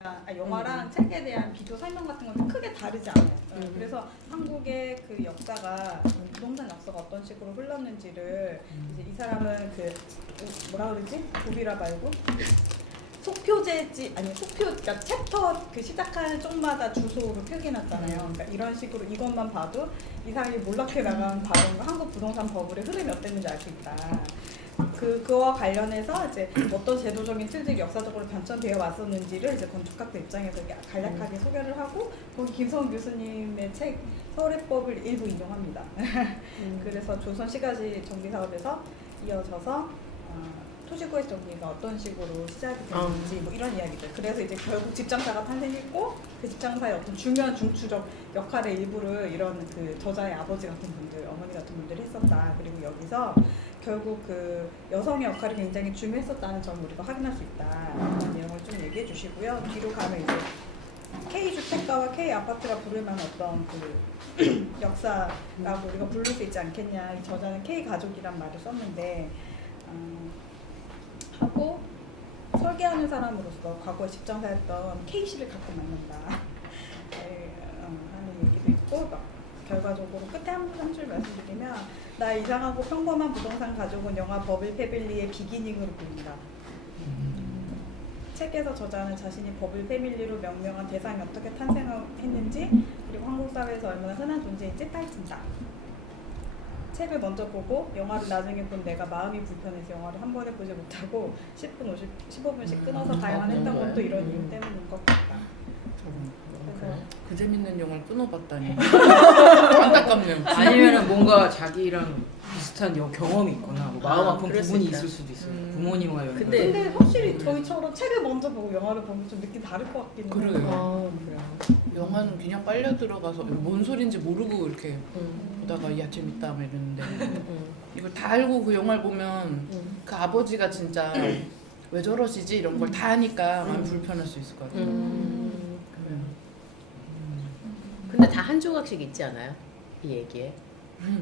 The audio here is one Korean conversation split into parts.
영화랑 책에 대한 비교 설명 같은 건 크게 다르지 않아요. 그래서 한국의 그 역사가 부동산 역사가 어떤 식으로 흘렀는지를 이제 이 사람은 그 뭐라 그러지? 고비라 말고 속표제지 아니 속표 그러니까 챕터 그 시작하는 쪽마다 주소로 표기해놨잖아요. 그러니까 이런 식으로 이것만 봐도 이 사람이 몰락해 나간 과정과 한국 부동산 버블의 흐름이 어땠는지 알 수 있다. 그거와 관련해서 이제 어떤 제도적인 틀들이 역사적으로 변천되어 왔었는지를 이제 건축학자 입장에서 간략하게 소개를 하고 거기 김성훈 교수님의 책 서울해법을 일부 인용합니다. 그래서 조선 시가지 정비 사업에서 이어져서 토지구획 정리가 어떤 식으로 시작이 됐는지 뭐 이런 이야기들. 그래서 이제 결국 집장사가 탄생했고 그 집장사의 어떤 중요한 중추적 역할의 일부를 이런 그 저자의 아버지 같은 분들, 어머니 같은 분들이 했었다. 그리고 여기서 결국 그 여성의 역할이 굉장히 중요했었다는 점을 우리가 확인할 수 있다. 이런 내용을 좀 얘기해 주시고요. 뒤로 가면 이제 K주택가와 K아파트가 부를 만한 어떤 그 역사라고 우리가 부를 수 있지 않겠냐. 이 저자는 K가족이란 말을 썼는데 하고 설계하는 사람으로서 과거에 집장사였던 K씨를 갖고 만난다 하는 얘기도 있고 막 결과적으로 끝에 한 줄 말씀드리면 나 이상하고 평범한 부동산 가족은 영화 버블 패밀리의 비기닝으로 보인다. 책에서 저자는 자신이 버블 패밀리로 명명한 대상이 어떻게 탄생했는지 그리고 한국 사회에서 얼마나 흔한 존재인지 파헤친다. 책을 먼저 보고 영화를 나중에 본 내가 마음이 불편해서 영화를 한 번에 보지 못하고 10분, 15분씩 끊어서 봐야만 했던 것도 이런 이유 때문인 것 같다. 그 재밌는 영화를 끊어봤다니 안타깝네요. 아니면은 뭔가 자기랑 비슷한 경험이 있거나 뭐 마음 아픈 그럴 수 부분이 있다. 있을 수도 있어요. 부모님과 연관. 근데 확실히 저희처럼 책을 먼저 보고 영화를 보면 좀 느낌 다를 것 같긴 해요. 그래요. 그래요. 영화는 그냥 빨려 들어가서 뭔 소린지 모르고 이렇게 보다가 야 재밌다 막 이랬는데 이걸 다 알고 그 영화를 보면 그 아버지가 진짜 왜 저러시지 이런 걸 다 하니까 마음이 불편할 수 있을 것 같아요. 그래요. 근데 다 한 조각씩 있지 않아요? 이 얘기에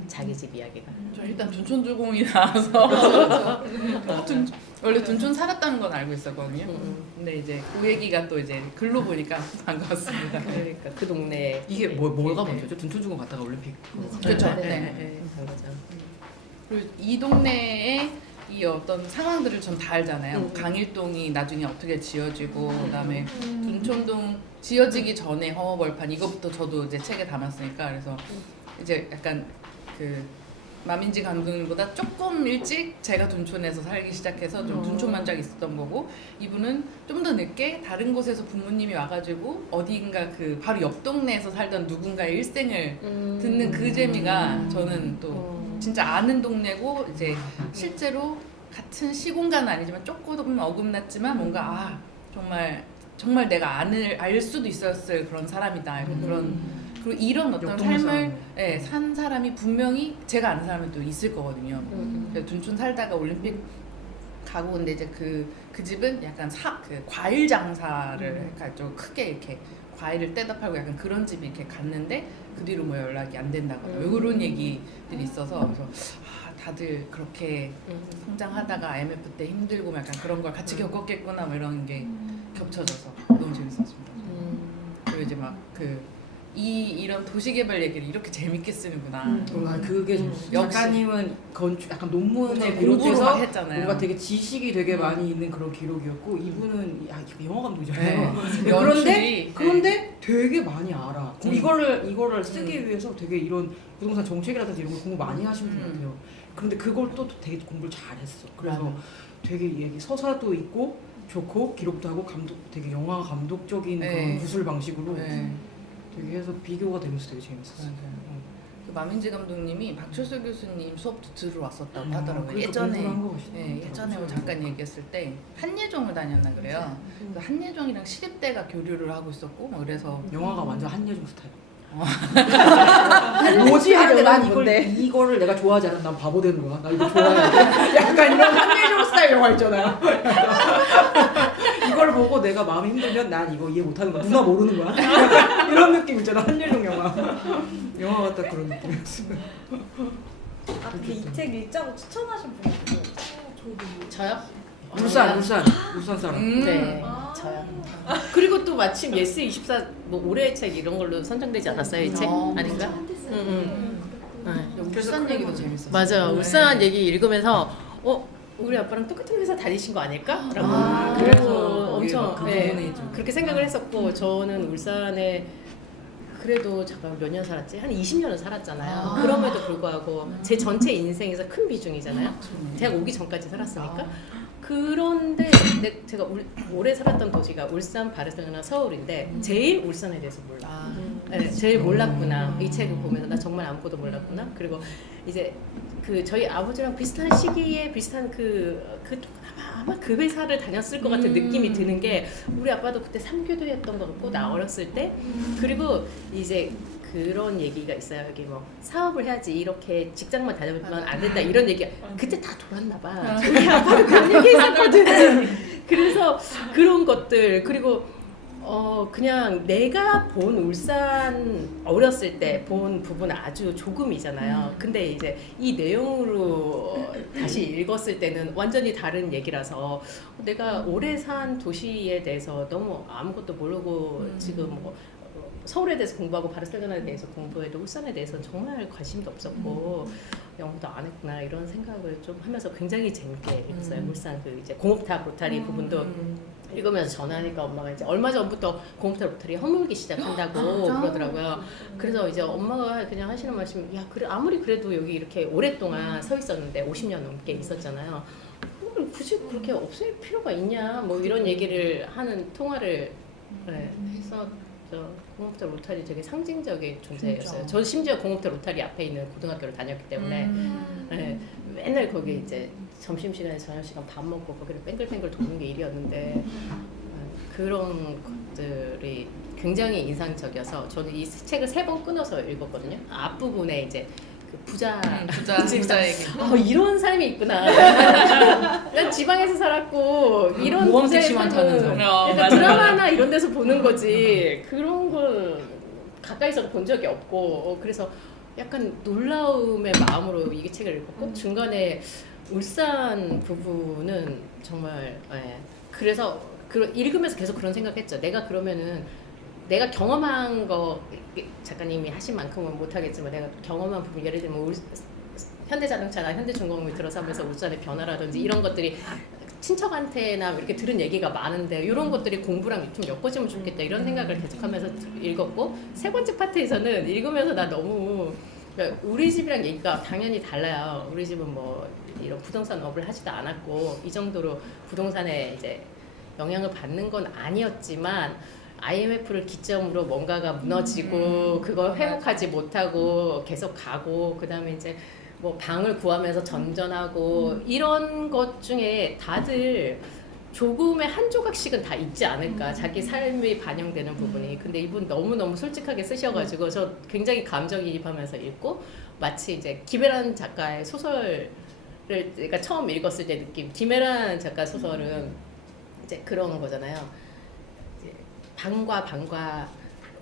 자기 집 이야기가. 저 일단 둔촌주공이 나와서 원래 둔촌 살았다는 건 알고 있었거든요. 근데 이제 그 얘기가 또 이제 글로 보니까 반가웠습니다. 그러니까 그 동네에 이게 뭐가 먼저죠? 둔촌주공 갔다가 올림픽. 그렇죠. 네. 네. 네. 그런 거죠. 그리고 이 동네에 이 어떤 상황들을 전 다 알잖아요. 강일동이 나중에 어떻게 지어지고 그다음에 둔촌동 지어지기 전에 허허벌판 이것부터 저도 이제 책에 담았으니까 그래서 이제 약간 그 마민지 감독님보다 조금 일찍 제가 둔촌에서 살기 시작해서 좀 둔촌 만족이 있었던 거고 이분은 좀 더 늦게 다른 곳에서 부모님이 와가지고 어디인가 그 바로 옆 동네에서 살던 누군가의 일생을 듣는 그 재미가 저는 또 진짜 아는 동네고 이제 실제로 같은 시공간은 아니지만 조금 어긋났지만 뭔가 아 정말 내가 알 수도 있었을 그런 사람이다 이런 그런 그리고 이런 어떤 삶을 산 사람이 분명히 제가 아는 사람은 또 있을 거거든요. 그래서 둔촌 살다가 올림픽 가고 근데 이제 그 집은 약간 그 과일 장사를 약간 좀 크게 이렇게 과일을 떼다 팔고 약간 그런 집이 이렇게 갔는데 그 뒤로 뭐 연락이 안 된다거나 이런 얘기들이 있어서 그래서 다들 그렇게 성장하다가 IMF 때 힘들고 약간 그런 걸 같이 겪었겠구나 뭐 이런 게 겹쳐져서 너무 재밌었습니다. 그리고 이제 막 이런 도시개발 얘기를 이렇게 재밌게 쓰는구나. 그게 작가님은 건축 약간 논문에 공부를 비롯해서 막 했잖아요. 뭔가 되게 지식이 되게 많이 있는 그런 기록이었고 이분은 영화 감독이잖아요. 연출이, 그런데 되게 많이 알아. 이거를 쓰기 위해서 되게 이런 부동산 정책이라든지 이런 걸 공부 많이 하신 분 같아요. 그런데 그걸 또 되게 공부를 잘했어. 그래서 되게 서사도 있고 좋고 기록도 하고 되게 영화 감독적인 그런 구술 방식으로 되게 해서 비교가 되면서 되게 재밌었어요. 그 마민지 감독님이 박철수 교수님 수업도 들어왔었다고 하더라고요. 예전에 뭐 잠깐 얘기했을 때 한예종을 다녔나 그래요. 그래서 한예종이랑 시립대가 교류를 하고 있었고 뭐 그래서 영화가 완전 한예종 스타일. 뭐지 하는데 난 건데. 이거를 내가 좋아하지 않으면 난 바보 되는 거야. 나 이거 좋아해. 약간 이런 한예종 스타일 영화 있잖아요. 이걸 보고 내가 마음이 힘들면 난 이거 이해 못하는 거야. 누나 모르는 거야. 약간 이런 느낌 있잖아. 한예종 영화 같다 그런 느낌이었어요. 근데 이 책 읽자고 추천하신 분이 있어요. 저요? 울산 사람. 네. 저요. 그리고 또 마침 예스24 뭐 올해의 책 이런 걸로 선정되지 않았어요 이 책? 아닌가? 울산 얘기도 재밌었어요. 맞아. 네. 울산 얘기 읽으면서 우리 아빠랑 똑같은 회사 다니신 거 아닐까? 라고 그래서 엄청 그 네, 부분이 좀 그렇게 생각을 했었고 저는 울산에 그래도 잠깐 몇 년 살았지? 한 20년은 살았잖아요. 그럼에도 불구하고 제 전체 인생에서 큰 비중이잖아요. 대학 오기 전까지 살았으니까. 그런데 제가 오래 살았던 도시가 울산, 바르셀로나, 서울인데 제일 울산에 대해서 몰라. 네, 제일 몰랐구나. 이 책을 보면서 나 정말 아무것도 몰랐구나. 그리고 이제 그 저희 아버지랑 비슷한 시기에 비슷한 아마 그 회사를 다녔을 것 같은 느낌이 드는 게 우리 아빠도 그때 3교대였던 것 같고 나 어렸을 때 그리고 이제 그런 얘기가 있어요. 여기 뭐 사업을 해야지 이렇게 직장만 다녀면 안 된다 이런 얘기가 그때 다 돌았나 봐. 우리 아빠도 그런 얘기 했었거든. 그래서 그런 것들 그리고 그냥 내가 본 울산 어렸을 때 본 부분은 아주 조금이잖아요. 근데 이제 이 내용으로 다시 읽었을 때는 완전히 다른 얘기라서 내가 오래 산 도시에 대해서 너무 아무것도 모르고 지금 뭐 서울에 대해서 공부하고 바르셀로나에 대해서 공부해도 울산에 대해서는 정말 관심도 없었고 영어도 안 했구나 이런 생각을 좀 하면서 굉장히 재밌게 읽었어요. 울산 그 이제 공업탑 로타리 부분도 읽으면서 전화하니까 엄마가 이제 얼마 전부터 공업탑 로타리 허물기 시작한다고 그러더라고요. 그래서 이제 엄마가 그냥 하시는 말씀이 야 그래 아무리 그래도 여기 이렇게 오랫동안 서 있었는데 50년 넘게 있었잖아요. 굳이 그렇게 없앨 필요가 있냐 뭐 이런 얘기를 하는 통화를 해서 공업탑 로타리 되게 상징적인 존재였어요. 저 심지어 공업탑 로타리 앞에 있는 고등학교를 다녔기 때문에 네, 맨날 거기 이제 점심시간에 저녁시간 밥 먹고 거기를 뱅글뱅글 도는 게 일이었는데 그런 것들이 굉장히 인상적이어서 저는 이 책을 3번 끊어서 읽었거든요. 앞부분에 이제 그 부자 얘기. 이런 삶이 있구나. 난 지방에서 살았고 이런 모험 부자의 택시만 삶은 타는 삶. 약간 드라마나 이런 데서 보는 거지 그런 걸 가까이서 본 적이 없고 그래서 약간 놀라움의 마음으로 이 책을 읽었고 중간에 울산 부분은 정말 그래서 읽으면서 계속 그런 생각했죠. 내가 그러면은 내가 경험한 거 작가님이 하신 만큼은 못하겠지만 내가 경험한 부분 예를 들면 현대자동차나 현대중공업을 들어서 하면서 울산의 변화라든지 이런 것들이 친척한테나 이렇게 들은 얘기가 많은데 이런 것들이 공부랑 좀 엮어지면 좋겠다 이런 생각을 계속하면서 읽었고 3번째 파트에서는 읽으면서 나 너무 그러니까 우리 집이랑 얘기가 당연히 달라요. 우리 집은 뭐 이런 부동산 업을 하지도 않았고 이 정도로 부동산에 이제 영향을 받는 건 아니었지만 IMF를 기점으로 뭔가가 무너지고 그걸 회복하지 못하고 계속 가고 그다음에 이제 뭐 방을 구하면서 전전하고 이런 것 중에 다들 조금의 한 조각씩은 다 있지 않을까 자기 삶이 반영되는 부분이 근데 이분 너무너무 솔직하게 쓰셔가지고 저 굉장히 감정이입하면서 읽고 마치 이제 김혜란 작가의 소설을 그러니까 처음 읽었을 때 느낌 김혜란 작가 소설은 이제 그런 거잖아요. 방과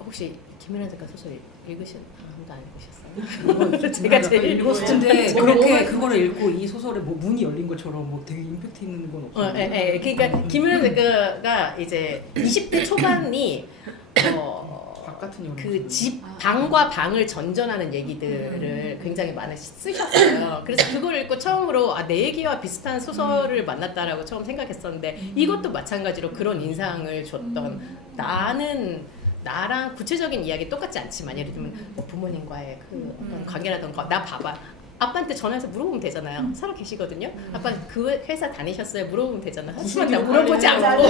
혹시 김혜란 작가 소설 읽으신 아무도 안 읽으셨어요? 제가 제일 읽었을 텐데 그렇게 그거를 읽고 이 소설에 뭐 문이 열린 것처럼 뭐 되게 임팩트 있는 건 없어요. 그러니까 김혜란 작가가 이제 20대 초반이 같은 영화. 그 집 방과 방을 전전하는 얘기들을 굉장히 많이 쓰셨어요. 그래서 그걸 읽고 처음으로 내 얘기와 비슷한 소설을 만났다라고 처음 생각했었는데 이것도 마찬가지로 그런 인상을 줬던 나랑 구체적인 이야기 똑같지 않지만 예를 들면 뭐 부모님과의 그 어떤 관계라던가 나 봐봐. 아빠한테 전화해서 물어보면 되잖아요. 살아 계시거든요. 아빠 그 회사 다니셨어요? 물어보면 되잖아요. 하지만 나 물어보지 않고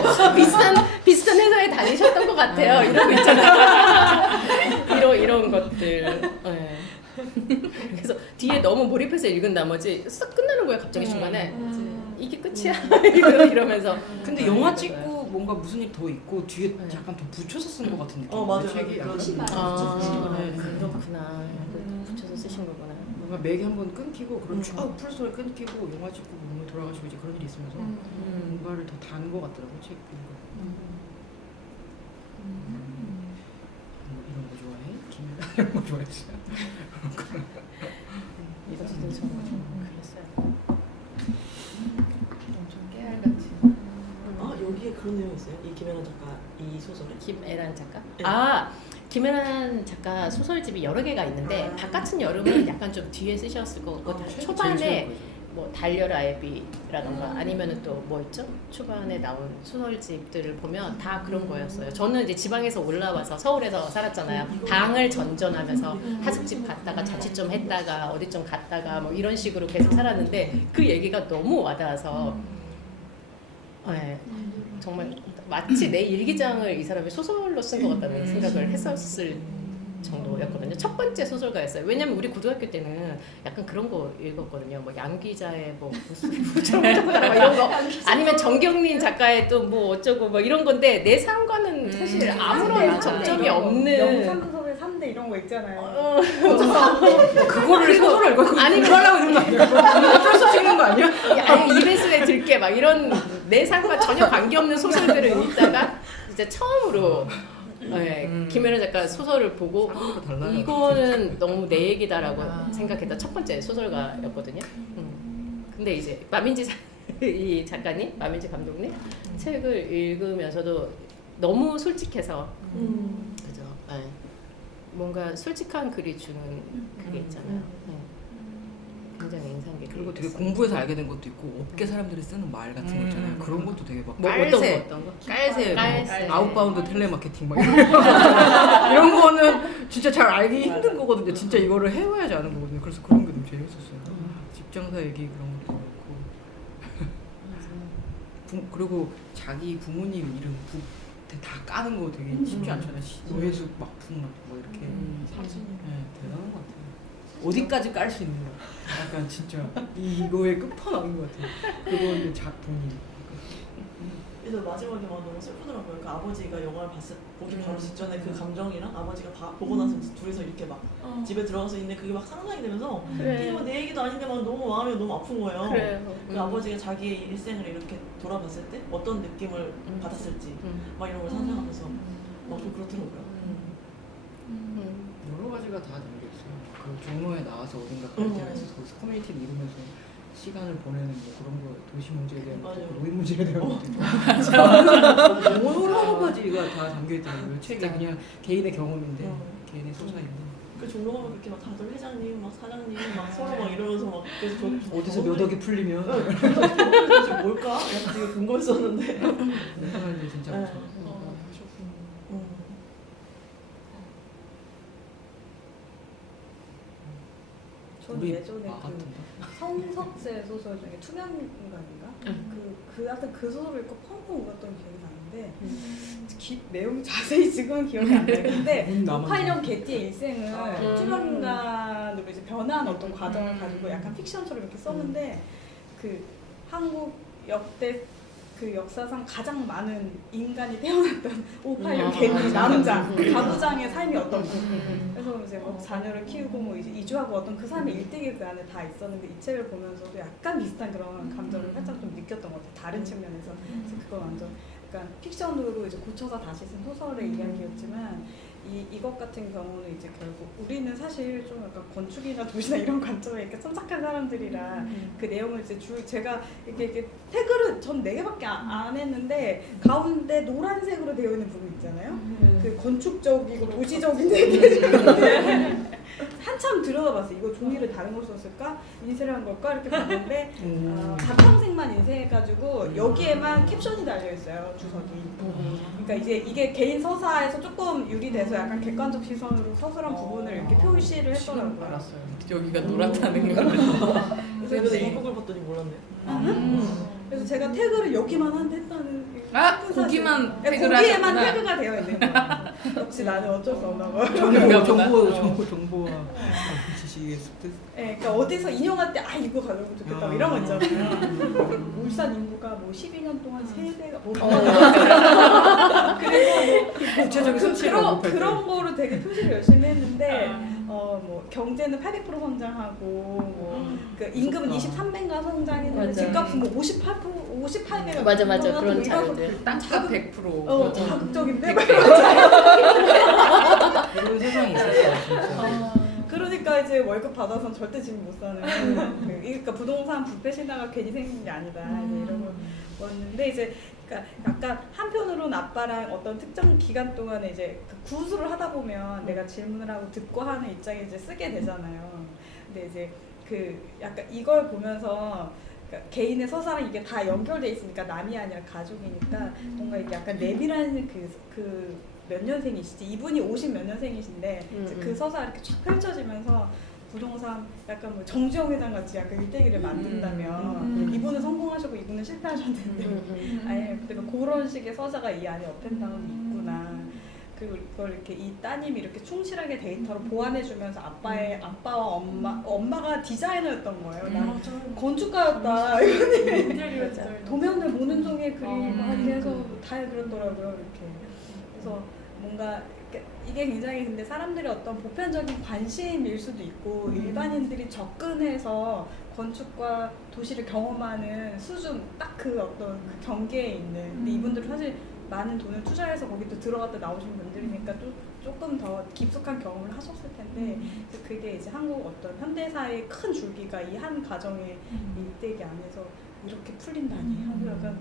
비슷한 회사에 다니셨던 것 같아요. 이런 거 있잖아요. 이런 것들. 네. 그래서 뒤에 너무 몰입해서 읽은 나머지 싹 끝나는 거예요. 갑자기 중간에 이게 끝이야 이러면서. 근데 영화 찍고 뭔가 무슨 일 더 있고 뒤에 약간 더 붙여서 쓴 것 같은 느낌. 맞아. 책이 약간 그렇구나. 붙여서 쓰신 거구나. 뭔가 맥이 한번 끊기고 그런 풀스토리 끊기고 영화 찍고 뭔가 돌아가시고 이제 그런 일이 있으면서 뭔가를 더 단 것 같더라고 책 읽고. 이런 거 좋아해? 이런 거 좋아했어. 이거 진짜 정말 그랬어요. 엄청 깨알같이. 여기에 그런 내용이 있어요? 이 김연아 작가 이 소설에? 김애란 작가? 네. 아, 김애란 작가 소설집이 여러 개가 있는데 바깥은 여름은 약간 좀 뒤에 쓰셨을 것 같고 초반에 뭐 달려라 애비라던가 아니면은 또 뭐 있죠? 초반에 나온 소설집들을 보면 다 그런 거였어요. 저는 이제 지방에서 올라와서 서울에서 살았잖아요. 방을 전전하면서 하숙집 갔다가 자취 좀 했다가 어디 좀 갔다가 뭐 이런 식으로 계속 살았는데 그 얘기가 너무 와닿아서 네, 정말 마치 내 일기장을 이 사람이 소설로 쓴 것 같다는 생각을 했었을 정도였거든요. 첫 번째 소설가였어요. 왜냐면 우리 고등학교 때는 약간 그런 거 읽었거든요. 뭐 양기자의 뭐 무슨 이런 거 아니면 정경민 작가의 또 뭐 어쩌고 뭐 이런 건데 내 삶과는 사실 아무런 접점이 없는 영상소설 3대 이런 거 있잖아요. 그거를 소설을 읽고 아니, 그거 하려고 있는 거 아니야? 어쩔 수 없이 읽는 거 아니야? 아니 이베스에 들게 막 이런 내 삶과 전혀 관계없는 소설들을 읽다가 이제 처음으로 네, 김연아 작가 소설을 보고 이거는 너무 내 얘기다라고 생각했다. 첫 번째 소설가였거든요. 근데 이제 이 작가님, 마민지 감독님 책을 읽으면서도 너무 솔직해서 그죠. 네. 뭔가 솔직한 글이 주는 그게 있잖아요. 네. 굉장히 인상 깊게 그리고 되게 읽었어요. 공부해서 알게 된 것도 있고 업계 사람들이 쓰는 말 같은 거 있잖아요. 그런 것도 되게 막 뭐 깔새, 어떤 거? 깔새, 깔새. 뭐 아웃바운드 텔레마케팅 막 이런 거 이런 거는 진짜 잘 알기 힘든 거거든요. 진짜 이거를 해봐야지 아는 거거든요. 그래서 그런 게 너무 재밌었어요. 직장사 얘기 그런 것도 그렇고 그리고 자기 부모님 이름 다 까는 거 되게 쉽지 않잖아요. 노예숙 막풍 뭐 이렇게 사진이. 네, 대단한 것 같아요. 어디까지 깔 수 있는 거야? 약간 진짜 이거의 끝판왕인 것 같아요. 그거는 본인. 그래서 마지막에 막 너무 슬프더라고요. 그 아버지가 영화를 보기 바로 직전에 그 감정이랑 아버지가 보고 나서 둘이서 이렇게 막 집에 들어가서 있는데 그게 막 상상이 되면서 이게 뭐 내 얘기도 아닌데 막 너무 마음이 너무 아픈 거예요. 그래요. 그 아버지가 자기의 일생을 이렇게 돌아봤을 때 어떤 느낌을 받았을지 막 이런 걸 상상하면서 막 좀 그렇더라고요. 여러 가지가 다 담겨 있어요. 그 종로에 나와서 어딘가 갈대에서 거기서 커뮤니티를 이루면서 시간을 보내는 뭐 그런 거 도시 문제에 대한 것도 맞아요. 있고 노인 문제에 대한 것도 있고 여러 가지가 다 담겨 있더라고요. 책이 그냥 개인의 경험인데 개인의 소사인데 그 종로 가면 그렇게 막 다들 회장님, 막 사장님, 막 서로 막 이러면서 막 그래서 어디서 몇 억이 풀리면 그래서 뭘까? 약간 되게 궁금했었는데. 사람들이 진짜 네. 무서워. 저는 우리 예전에 아 그 같은데. 성석재 소설 중에 투명인간인가? 그 약간 그 소설을 읽고 펑펑 울었던 기억이 나는데 내용이 자세히 지금은 기억이 안 나요. 근데 58년 개띠의 일생을 투명인간으로 이제 변한 어떤 과정을 가지고 약간 픽션처럼 이렇게 썼는데 그 한국 역대 그 역사상 가장 많은 인간이 태어났던 58년 개띠 남자 가부장의 삶이 어떤지 그래서 이제 뭐 자녀를 키우고 뭐 이제 이주하고 어떤 그 삶의 일대기 그 안에 다 있었는데 이 책을 보면서도 약간 비슷한 그런 감정을 살짝 좀 느꼈던 것 같아요. 다른 측면에서. 그래서 그건 완전 약간 픽션으로 이제 고쳐서 다시 쓴 소설의 이야기였지만 이것 같은 경우는 이제 결국 우리는 사실 좀 약간 건축이나 도시나 이런 관점에 이렇게 천착한 사람들이라 그 내용을 이제 제가 이렇게 태그를 전 4개밖에 안 했는데 가운데 노란색으로 되어 있는 부분 있잖아요. 그 건축적이고 도시적인 얘기 한참 들여다봤어요. 이거 종이를 다른 걸 썼을까? 인쇄를 한 걸까? 이렇게 봤는데 다평생만 인쇄해가지고 여기에만 캡션이 달려있어요. 주석이. 그러니까 이제 이게 개인 서사에서 조금 유리돼서 약간 객관적 시선으로 서술한 부분을 이렇게 표시를 했더라고요. 알았어요. 여기가 노랗다는 걸. 그래서 이북을 봤더니 몰랐네. 그래서 제가 태그를 여기만 한데 했다는 거기만 네, 태그를 거기에만 하셨구나. 태그가 되어 있는 거예요. 역시 나는 어쩔 수 없나 봐요. 정보와 지식의 습득. 네, 그러니까 어디서 인용할 때 이거 가져오면 좋겠다 뭐 이런 거 있잖아요. 울산 인구가 뭐 12년 동안 3배가 뭐 그리고 뭐 구체적인 수치를 그런 거를 되게 표시를 열심히 했는데 뭐 경제는 800% 성장하고 뭐 그 임금은 23배인가 성장했는데 맞아. 집값은 뭐 58배가 맞아 그런 자료들. 땅값 100%. 자극적인데 이런 세상이 있었어요 진짜. 그러니까 이제 월급 받아서 절대 집 못 사는. 그러니까 부동산 부패 신화가 괜히 생긴 게 아니다. 이제 이런 거였는데 이제 그러니까 약간 한편으로는 아빠랑 어떤 특정 기간 동안에 이제 그 구술을 하다 보면 내가 질문을 하고 듣고 하는 입장에 이제 쓰게 되잖아요. 근데 이제 그 약간 이걸 보면서 그러니까 개인의 서사랑 이게 다 연결돼 있으니까 남이 아니라 가족이니까 뭔가 이게 약간 내밀한 그 몇 년생이시지? 이분이 50 몇 년생이신데 이제 그 서사 이렇게 쫙 펼쳐지면서 부동산 약간 뭐 정주영 회장 같이 약간 일대기를 만든다면 이분은 성공하셨고 이분은 실패하셨는데 아니 근데 뭐 그런 식의 서사가 이 안에 업앤다운이 있구나. 그리고 이걸 이렇게 이 따님이 이렇게 충실하게 데이터로 보완해주면서 아빠와 엄마가 디자이너였던 거예요. 난 건축가였다. 도면을 모는 종의 그림 막 이래서 다 그렇더라고요. 이렇게. 그래서 뭔가 이게 굉장히 근데 사람들이 어떤 보편적인 관심일 수도 있고 일반인들이 접근해서 건축과 도시를 경험하는 수준 딱 그 어떤 그 경계에 있는 근데 이분들은 사실 많은 돈을 투자해서 거기 또 들어갔다 나오신 분들이니까 또 조금 더 깊숙한 경험을 하셨을 텐데 그게 이제 한국 어떤 현대사의 큰 줄기가 이 한 가정의 일대기 안에서 이렇게 풀린다니 하고 약간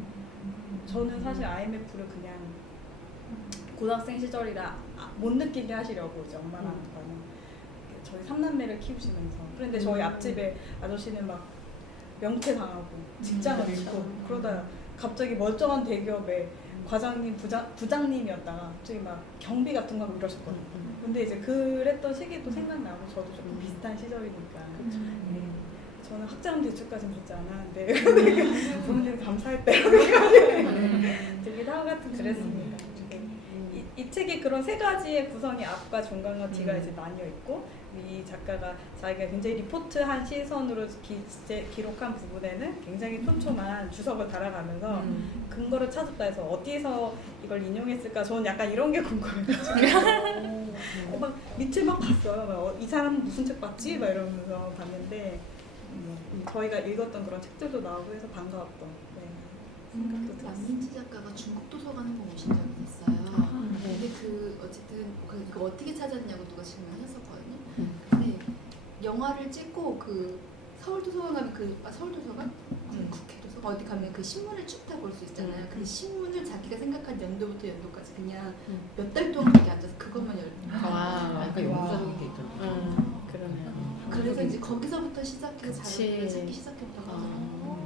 저는 사실 IMF를 그냥 고등학생 시절이라 못 느끼게 하시려고 이제 엄마랑 아빠는 저희 3남매를 키우시면서 그런데 저희 앞집에 아저씨는 막 명퇴당하고 직장을 잃고 그러다 갑자기 멀쩡한 대기업에 과장님 부장님이었다가 갑자기 막 경비 같은 거 하고 이러셨거든요. 근데 이제 그랬던 시기도 생각나고 저도 조금 비슷한 시절이니까 네. 저는 학자금 대출까지는 받지 않았는데 부모님 감사했대요. 되게 하고 같은 그랬습니다. 이 책이 그런 세 가지의 구성이 앞과 중간과 뒤가 이제 나뉘어 있고 이 작가가 자기가 굉장히 리포트한 시선으로 기록한 부분에는 굉장히 촘촘한 주석을 달아가면서 근거를 찾았다 해서 어디서 이걸 인용했을까 저는 약간 이런 게 궁금해가지고 막 밑을 막 봤어요. 막 이 사람 무슨 책 봤지? 막 이러면서 봤는데 저희가 읽었던 그런 책들도 나오고 해서 반가웠던 생각도 들었어요. 남민지 작가가 중국 도서관 한번 오신 적이 있어요. 근데 그 어쨌든 이거 어떻게 찾았냐고 누가 질문하셨거든요. 근데 영화를 찍고 그 서울도서관 가면 서울도서관? 국회 도서관 어디 가면 그 신문을 쭉 다 볼 수 있잖아요. 그 신문을 자기가 생각한 연도부터 연도까지 그냥 몇 달 동안 거기 앉아서 그것만 와, 약간 연구적인 게 있더라고요. 그러네요. 그래서 이제 거기서부터 시작해서 그치. 자료를 찾기 시작했다고.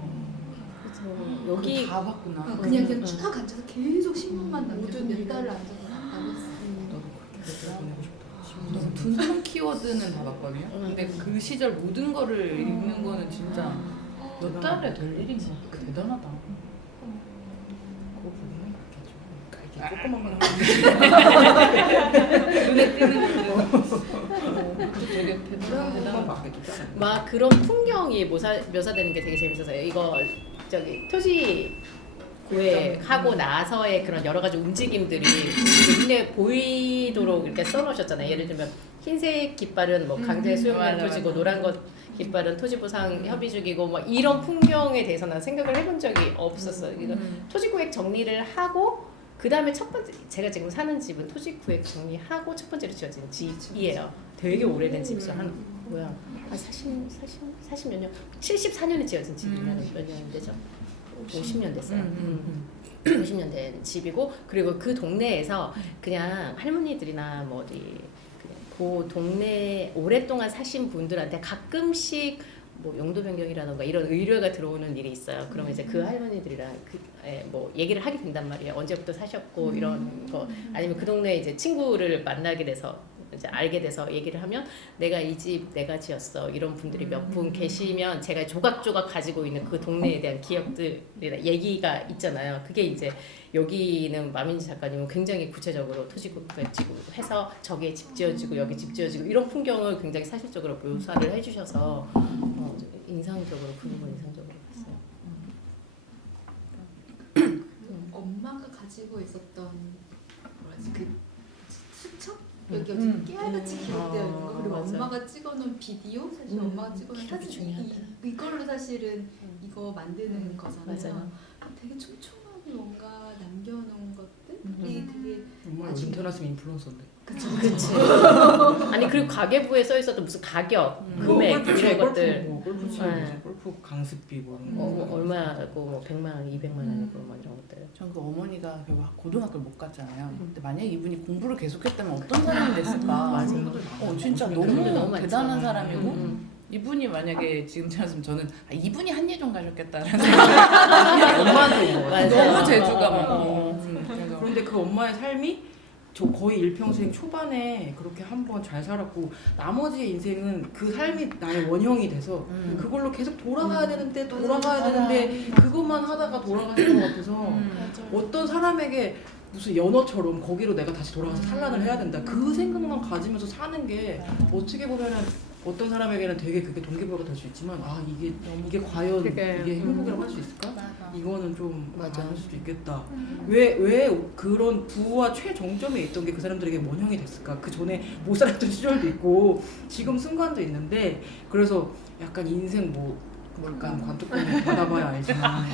여기 다 봤구나. 그냥 쭉 앉아서 계속 신문만 남겨서 몇 달을 앉아서 봤다고 했어요. 나도 그렇게 보내고 싶다. 둔한 키워드는 다 봤거든요. 근데 그 시절 모든 거를 읽는 거는 진짜 몇 달에 될 일인 것 같아. 대단하다. 그거 보면 이렇게 조그만 거 눈에 띄는 거 되게 대단한 거. 막 그런 풍경이 묘사되는 게 되게 재밌어서요. 이거 저기 토지 구획하고 나서의 그런 여러 가지 움직임들이 눈에 보이도록 이렇게 써놓으셨잖아요. 예를 들면 흰색 깃발은 뭐 강제 수용된 토지고 노란 것 깃발은 토지 보상 협의주기고 뭐 이런 풍경에 대해서는 생각을 해본 적이 없었어요. 이거 토지 구획 정리를 하고 그 다음에 첫 번째 제가 지금 사는 집은 토지 구획 정리하고 첫 번째로 지어진 집이에요. 되게 오래된 집이죠. 한 40 몇 년, 74년에 지어진 집이면 몇 년 되죠? 50년 됐어요. 50년 된 집이고 그리고 그 동네에서 그냥 할머니들이나 뭐 어디 그냥 그 동네 오랫동안 사신 분들한테 가끔씩 뭐 용도 변경이라던가 이런 의뢰가 들어오는 일이 있어요. 그러면 이제 그 할머니들이랑 뭐 얘기를 하게 된단 말이에요. 언제부터 사셨고 이런 거 아니면 그 동네에 이제 친구를 만나게 돼서 이제 알게 돼서 얘기를 하면 내가 이 집 내가 지었어 이런 분들이 몇 분 계시면 제가 조각조각 가지고 있는 그 동네에 대한 기억들이나 얘기가 있잖아요. 그게 이제 여기는 마민지 작가님은 굉장히 구체적으로 토지구획지구 해서 저기에 집 지어지고 여기 집 지어지고 이런 풍경을 굉장히 사실적으로 묘사를 해주셔서 인상적으로 그 부분 인상적으로 봤어요. 엄마가 가지고 있었던 뭐라지 그 수첩? 여기 깨알같이 기록되어 있는 거 그리고 맞아. 엄마가 찍어놓은 비디오 사실 엄마가 찍어놓은 사진 이걸로 사실은 이거 만드는 거잖아요. 맞아요. 되게 촘촘하고 뭔가 남겨놓은 것들이 되게 엄마 요즘 태어났으면 인플루언서인데. 그치. 아니 그리고 가계부에 써 있었던 무슨 가격, 금액 이런 것들 골프 치고 네. 골프 강습비 뭐 이런 거. 얼마고 뭐 100만 원, 200만 원이고 뭐 이런 것들. 전 그 어머니가 결국 고등학교를 못 갔잖아요. 근데 만약에 이분이 공부를 계속했다면 어떤 사람이 됐을까? 맞아. 진짜 그런 분들 너무 많죠. 대단한 사람이고 음. 이분이 만약에 지금 태어났으면 저는 이분이 한예종 가셨겠다라는 생각이 엄마도 이거. 맞아요. 너무 재주가 많고 그래서 그런데 그 엄마의 삶이 저 거의 일평생 초반에 그렇게 한번 잘 살았고 나머지 인생은 그 삶이 나의 원형이 돼서 그걸로 계속 돌아가야 되는데 되는데 그것만 하다가 돌아가는 것 같아서 어떤 사람에게 무슨 연어처럼 거기로 내가 다시 돌아가서 산란을 해야 된다 그 생각만 가지면서 사는 게 어떻게 보면은 어떤 사람에게는 되게 그게 동기부여가 될 수 있지만 이게 과연 그게, 이게 행복이라고 할 수 있을까? 맞아. 이거는 좀 맞아. 아닐 수도 있겠다. 왜 그런 부와 최정점에 있던 게 그 사람들에게 원형이 됐을까? 그 전에 못 살았던 시절도 있고 지금 순간도 있는데 그래서 약간 인생 뭘까 관뚜껑 닫아봐야 알지만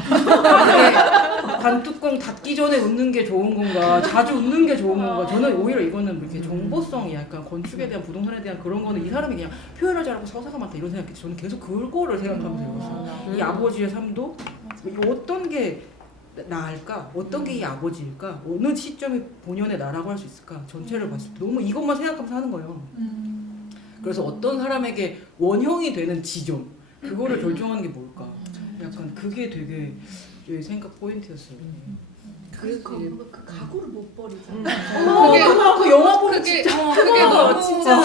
관뚜껑 닫기 전에 웃는 게 좋은 건가 자주 웃는 게 좋은 건가 저는 오히려 이거는 이렇게 정보성이 약간 건축에 대한 부동산에 대한 그런 거는 이 사람이 그냥 표현을 잘하고 서사가 많다 이런 생각했지 저는 계속 그거를 생각하면서 읽었어요. 이 아버지의 삶도 어떤 게 나을까? 어떤 게 이 아버지일까? 어느 시점이 본연의 나라고 할 수 있을까? 전체를 봤을 때 너무 이것만 생각하면서 하는 거예요. 그래서 어떤 사람에게 원형이 되는 지점 그거를 결정하는 게 뭘까? 약간 그게 되게 제 생각 포인트였어요. 그 각오를 못 버리잖아. 그 영화 보면 그게 그게 너무 진짜.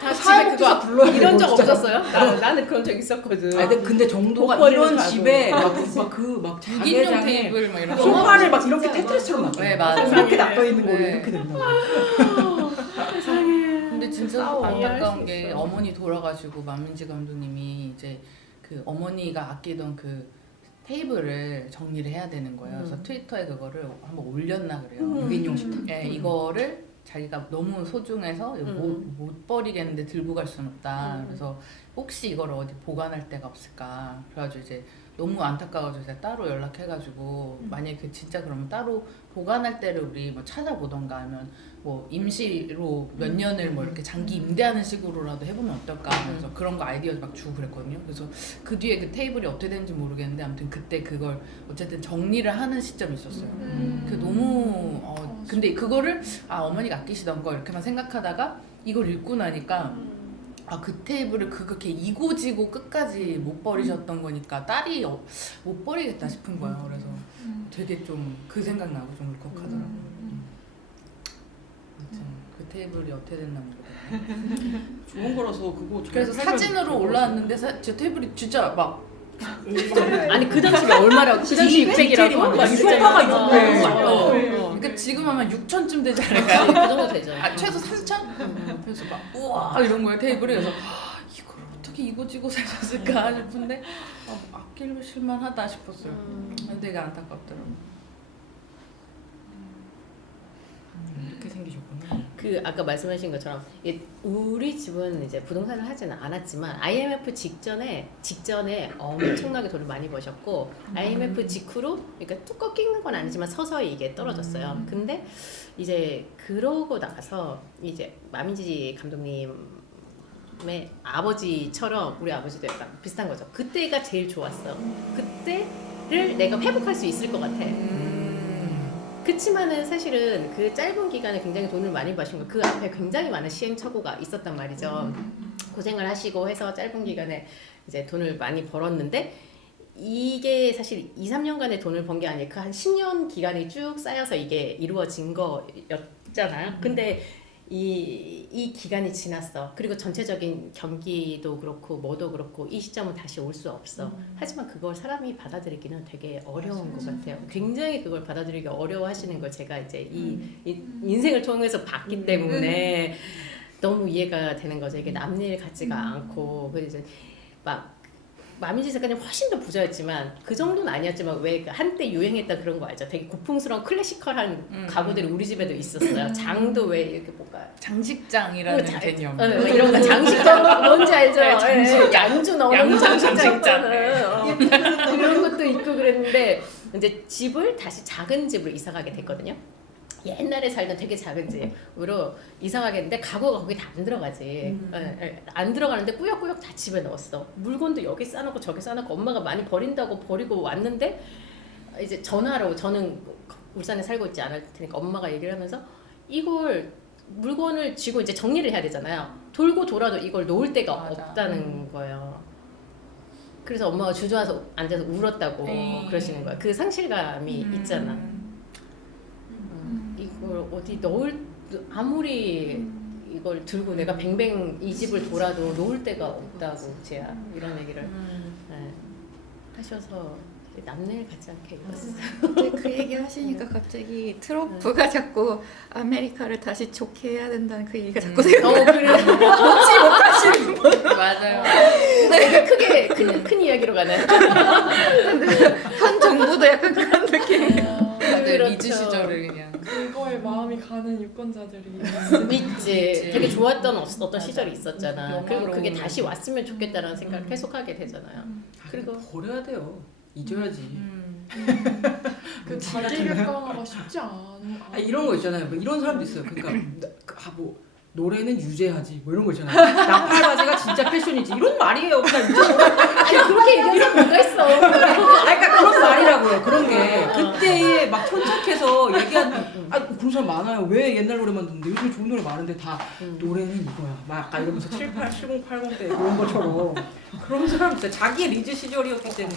다 집에 그거 불러야 이런 적 진짜. 없었어요? 나는 그런 적 있었거든. 아니 근데 정도가 못 버리는 이런 거 집에 알고. 막 6인용 자개장에 테이블 막 이런 거 소파를 막 이렇게 테트리스처럼 놔둬. 네, 맞아요. 이렇게 놔둬 있는 거를 네. 이렇게 된다고. 근데 진짜 싸워, 안타까운 이해할 수 게 있어. 어머니 돌아가시고 만민지 감독님이 이제 그 어머니가 아끼던 그 테이블을 정리를 해야 되는 거예요. 그래서 트위터에 그거를 한번 올렸나 그래요. 6인용 식탁. 네, 이거를 자기가 너무 소중해서 못 버리겠는데 들고 갈 수는 없다. 그래서 혹시 이걸 어디 보관할 데가 없을까. 그래가지고 이제 너무 안타까워서 제가 따로 연락해가지고 만약에 그 진짜 그러면 따로 보관할 때를 우리 뭐 찾아보던가 하면 뭐 임시로 몇 년을 뭐 이렇게 장기 임대하는 식으로라도 해보면 어떨까 하면서 그런 거 아이디어 막 주고 그랬거든요. 그래서 그 뒤에 그 테이블이 어떻게 되는지 모르겠는데 아무튼 그때 그걸 어쨌든 정리를 하는 시점이 있었어요. 그 너무 근데 그거를 어머니가 아끼시던 거 이렇게만 생각하다가 이걸 읽고 나니까 그 테이블을 그렇게 이고지고 끝까지 못 버리셨던 거니까 딸이 못 버리겠다 싶은 거예요. 그래서 되게 좀 그 생각나고 좀 울컥하더라고요. 아무튼 그 테이블이 어떻게 됐나 모르겠어요. 좋은 거라서 그거 그래서 사진으로 올라왔는데 저 테이블이 진짜 막 아니 그 당시에 얼마라고? 그 당시 600이라고? 막 소파가 600. 그러니까 지금 아마 6천쯤 되지 않을까요? 그 정도 되죠. 최소 3천? 그래서 막 우와 이런 거예요 테이블이. 그래서 이걸 어떻게 이고지고 사셨을까 싶은데 아낄 실만하다 싶었어요. 되게 안타깝더라고요. 이렇게 생기셨구나. 그 아까 말씀하신 것처럼 우리 집은 이제 부동산을 하지는 않았지만 IMF 직전에 엄청나게 돈을 많이 버셨고 IMF 직후로 그러니까 뚝 꺾이는 건 아니지만 서서히 이게 떨어졌어요. 근데 이제 그러고 나서 이제 마민지 감독님의 아버지처럼 우리 아버지도 약간 비슷한 거죠. 그때가 제일 좋았어. 그때를 내가 회복할 수 있을 것 같아. 그치만은 사실은 그 짧은 기간에 굉장히 돈을 많이 버신 거 그 앞에 굉장히 많은 시행착오가 있었단 말이죠. 고생을 하시고 해서 짧은 기간에 이제 돈을 많이 벌었는데 이게 사실 2, 3년간의 돈을 번 게 아니에요. 그 한 10년 기간이 쭉 쌓여서 이게 이루어진 거였잖아요. 근데 이 기간이 지났어. 그리고 전체적인 경기도 그렇고 뭐도 그렇고 이 시점은 다시 올 수 없어. 하지만 그걸 사람이 받아들이기는 되게 어려운 것 같아요. 굉장히 그걸 받아들이기 어려워하시는 걸 제가 이제 이 인생을 통해서 봤기 때문에 너무 이해가 되는 거죠. 이게 남일 같지가 않고 그래서 이제 막 마민지 작가님 훨씬 더 부자였지만 그 정도는 아니었지만 왜 한때 유행했다 그런 거 알죠? 되게 고풍스러운 클래시컬한 가구들이 우리 집에도 있었어요. 장도 왜 이렇게 뭔가 장식장이라는 개념. 이런 거 장식장 뭔지 알죠? 네, 장식. 양주 넣는 양주 장식장 장식장. 있잖아요. 그런 것도 있고 그리고 그랬는데 이제 집을 다시 작은 집으로 이사 가게 됐거든요. 옛날에 살던 되게 작은 집으로 이사 가겠는데 가구가 거기 다 안 들어가지. 안 들어가는데 꾸역꾸역 다 집에 넣었어. 물건도 여기 싸놓고 저기 싸놓고 엄마가 많이 버린다고 버리고 왔는데 이제 전화로 저는 울산에 살고 있지 않을 테니까 엄마가 얘기를 하면서 이걸 물건을 쥐고 이제 정리를 해야 되잖아요. 돌고 돌아도 이걸 놓을 데가 없다는 거예요. 그래서 엄마가 주저앉아서 앉아서 울었다고 그러시는 거야. 그 상실감이 있잖아. 이걸 어디 넣을 아무리 이걸 들고 내가 뱅뱅 이 집을 돌아도 놓을 데가 없다고 제가 이런 얘기를 네, 하셔서 남일 같지 않게 읽었어요. 근데 그 얘기 하시니까 갑자기 트럼프가 자꾸 아메리카를 다시 좋게 해야 된다는 그 얘기가 자꾸 생각나요. 그래. 놓지 못하시는 분. 맞아요. 되게 크게 큰 이야기로 가네. 현 정부도 약간 그런 느낌. 다들 그렇죠. 미즈 시절을 그냥. 그거에 마음이 가는 유권자들이 있지. 되게 좋았던 어떤 시절이 있었잖아. 그리고 영화로. 그게 다시 왔으면 좋겠다라는 생각을 계속 하게 되잖아요. 그리고 버려야 돼요. 잊어야지. 그 자기 객관화가 쉽지 않아. 이런 거 있잖아요. 뭐 이런 사람도 있어요. 그러니까 뭐 노래는 유재하지 뭐 이런 거 있잖아요. 나팔바지가 진짜 패션이지 이런 말이에요. 그냥 아니 그렇게 얘기하는 뭐가 있어. 그러니까 그런 말이라고요. 그런 게 그때에 막 천착해서 얘기하는 그런 사람 많아요. 왜 옛날 노래만 듣는데 요즘 좋은 노래 많은데 다 노래는 이거야. 막 약간 이러면서 7080대 그런 것처럼 그런 사람 진짜 자기의 리즈 시절이었기 때문에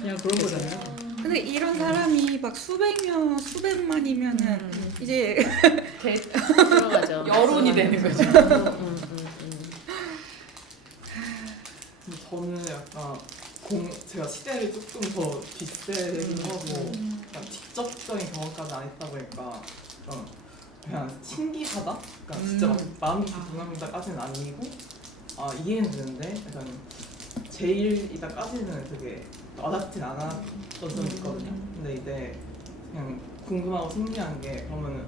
그냥 그런 거잖아요. 근데 이런 사람이 막 수백만이면은 이제 들어가죠. 여론이 되는 거죠. 저는 약간 제가 시대를 조금 더 뒷세대긴 하고 약간 직접적인 경험까지 안 했다 보니까 그냥 신기하다? 그러니까 진짜 막 마음 깊이 동감이다까지는 아니고 이해는 되는데 약간 제일이다까지는 되게 와닿진 않았던 점이 있거든요. 근데 이제 그냥 궁금하고 신기한 게 그러면은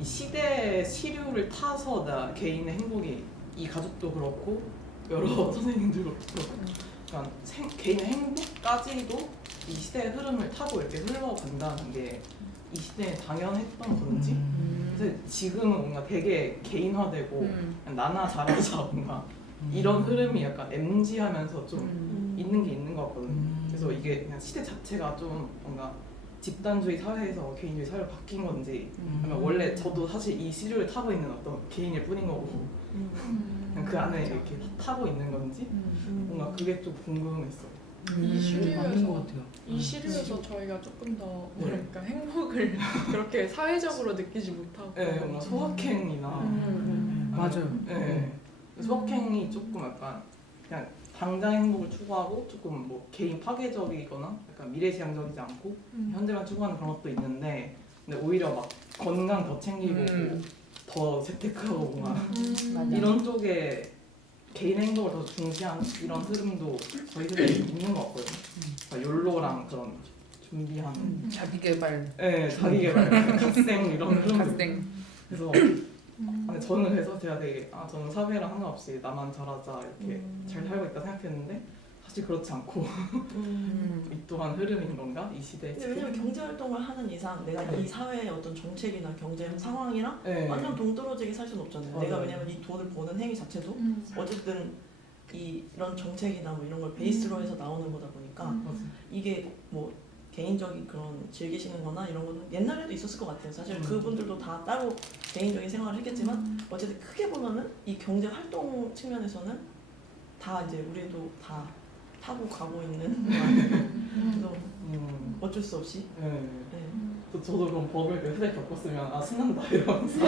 이 시대의 시류를 타서 나 개인의 행복이 이 가족도 그렇고 여러 선생님들도 그렇고 그러니까 개인의 행복까지도 이 시대의 흐름을 타고 이렇게 흘러간다는 게 이 시대에 당연했던 건지 그래서 지금은 뭔가 되게 개인화되고 그냥 나나 잘하자 뭔가 이런 흐름이 약간 MG하면서 좀 있는 게 있는 것 같거든요. 그래서 이게 그냥 시대 자체가 좀 뭔가 집단주의 사회에서 개인주의 사회로 바뀐 건지 아니면 원래 저도 사실 이 시류를 타고 있는 어떤 개인일 뿐인 거고 그냥 그 안에 이렇게 타고 있는 건지 뭔가 그게 좀 궁금했어요. 이 맞는 것 시류에서 같아요. 이 시류에서 저희가 조금 더 뭐랄까 행복을 그렇게 사회적으로 느끼지 못하고 네, 뭔가 소확행이나 맞아요. 네. 소확행이 조금 약간 그냥 당장 행복을 추구하고 조금 뭐 개인 파괴적이거나 약간 미래지향적이지 않고 현재만 추구하는 그런 것도 있는데 근데 오히려 막 건강 더 챙기고 더 재테크하고 뭔가 이런 쪽에 개인 행복을 더 중시하는 이런 흐름도 저희 세대에 있는 것 같거든요. 그러니까 욜로랑 그런 준비하는 자기 개발. 네, 자기 개발, 갓생 이런 흐름. 갓생. 그래서 근데 저는 그래서 제가 되게 저는 사회랑 상관없이 나만 잘하자 이렇게 잘 살고 있다 생각했는데 사실 그렇지 않고 이 또한 흐름인 건가? 이 시대의 근데 왜냐면 경제 활동을 하는 이상 내가 이 사회의 어떤 정책이나 경제 상황이랑 네. 완전 동떨어지게 살 수는 없잖아요. 맞아요. 내가 왜냐면 이 돈을 버는 행위 자체도 어쨌든 이런 정책이나 뭐 이런 걸 베이스로 해서 나오는 거다 보니까 맞아요. 이게 뭐 개인적인 그런 즐기시는 거나 이런 거는 옛날에도 있었을 것 같아요. 사실 그분들도 다 따로 개인적인 생활을 했겠지만 어쨌든 크게 보면은 이 경제 활동 측면에서는 다 이제 우리도 다 타고 가고 있는 그래서 어쩔 수 없이 네. 네. 저도 그럼 법을 몇 세 겪었으면 신난다 이러면서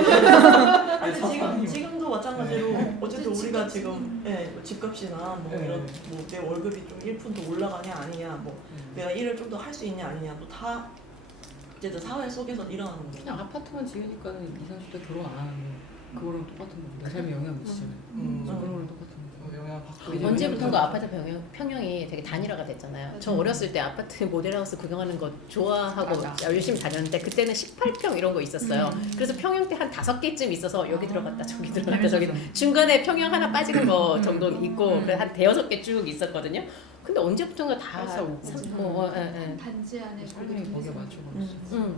아니, 지금도 마찬가지로 어쨌든 우리가 지금 뭐 집값이나 뭐 네. 이런 뭐 내 월급이 좀 1% 올라가냐 아니냐 뭐 내가 일을 좀 더 할 수 있냐 아니냐도 다 어쨌든 사회 속에서 일어나는 거죠. 그냥 아파트만 지으니까는 20, 30대 결혼 안 하는 그거랑 똑같은 거. 내 삶에 영향 미치잖아요. 그런 거랑 똑같은 거. 영향 받고 왜냐면 언제부턴가 아파트 평형이 되게 단일화가 됐잖아요. 저 어렸을 때 아파트 모델하우스 구경하는 거 좋아하고 열심히 다녔는데 그때는 18평 이런 거 있었어요. 그래서 평형대 한 5개쯤 있어서 여기 들어갔다 저기 들어갔다 저기 중간에 평형 하나 빠지는 거 정도는 있고 그래서 한 5개 쭉 있었거든요. 근데 언제부턴가 다 살살 오고. 예. 단지 안에 설명이 거기에 맞춰버렸어.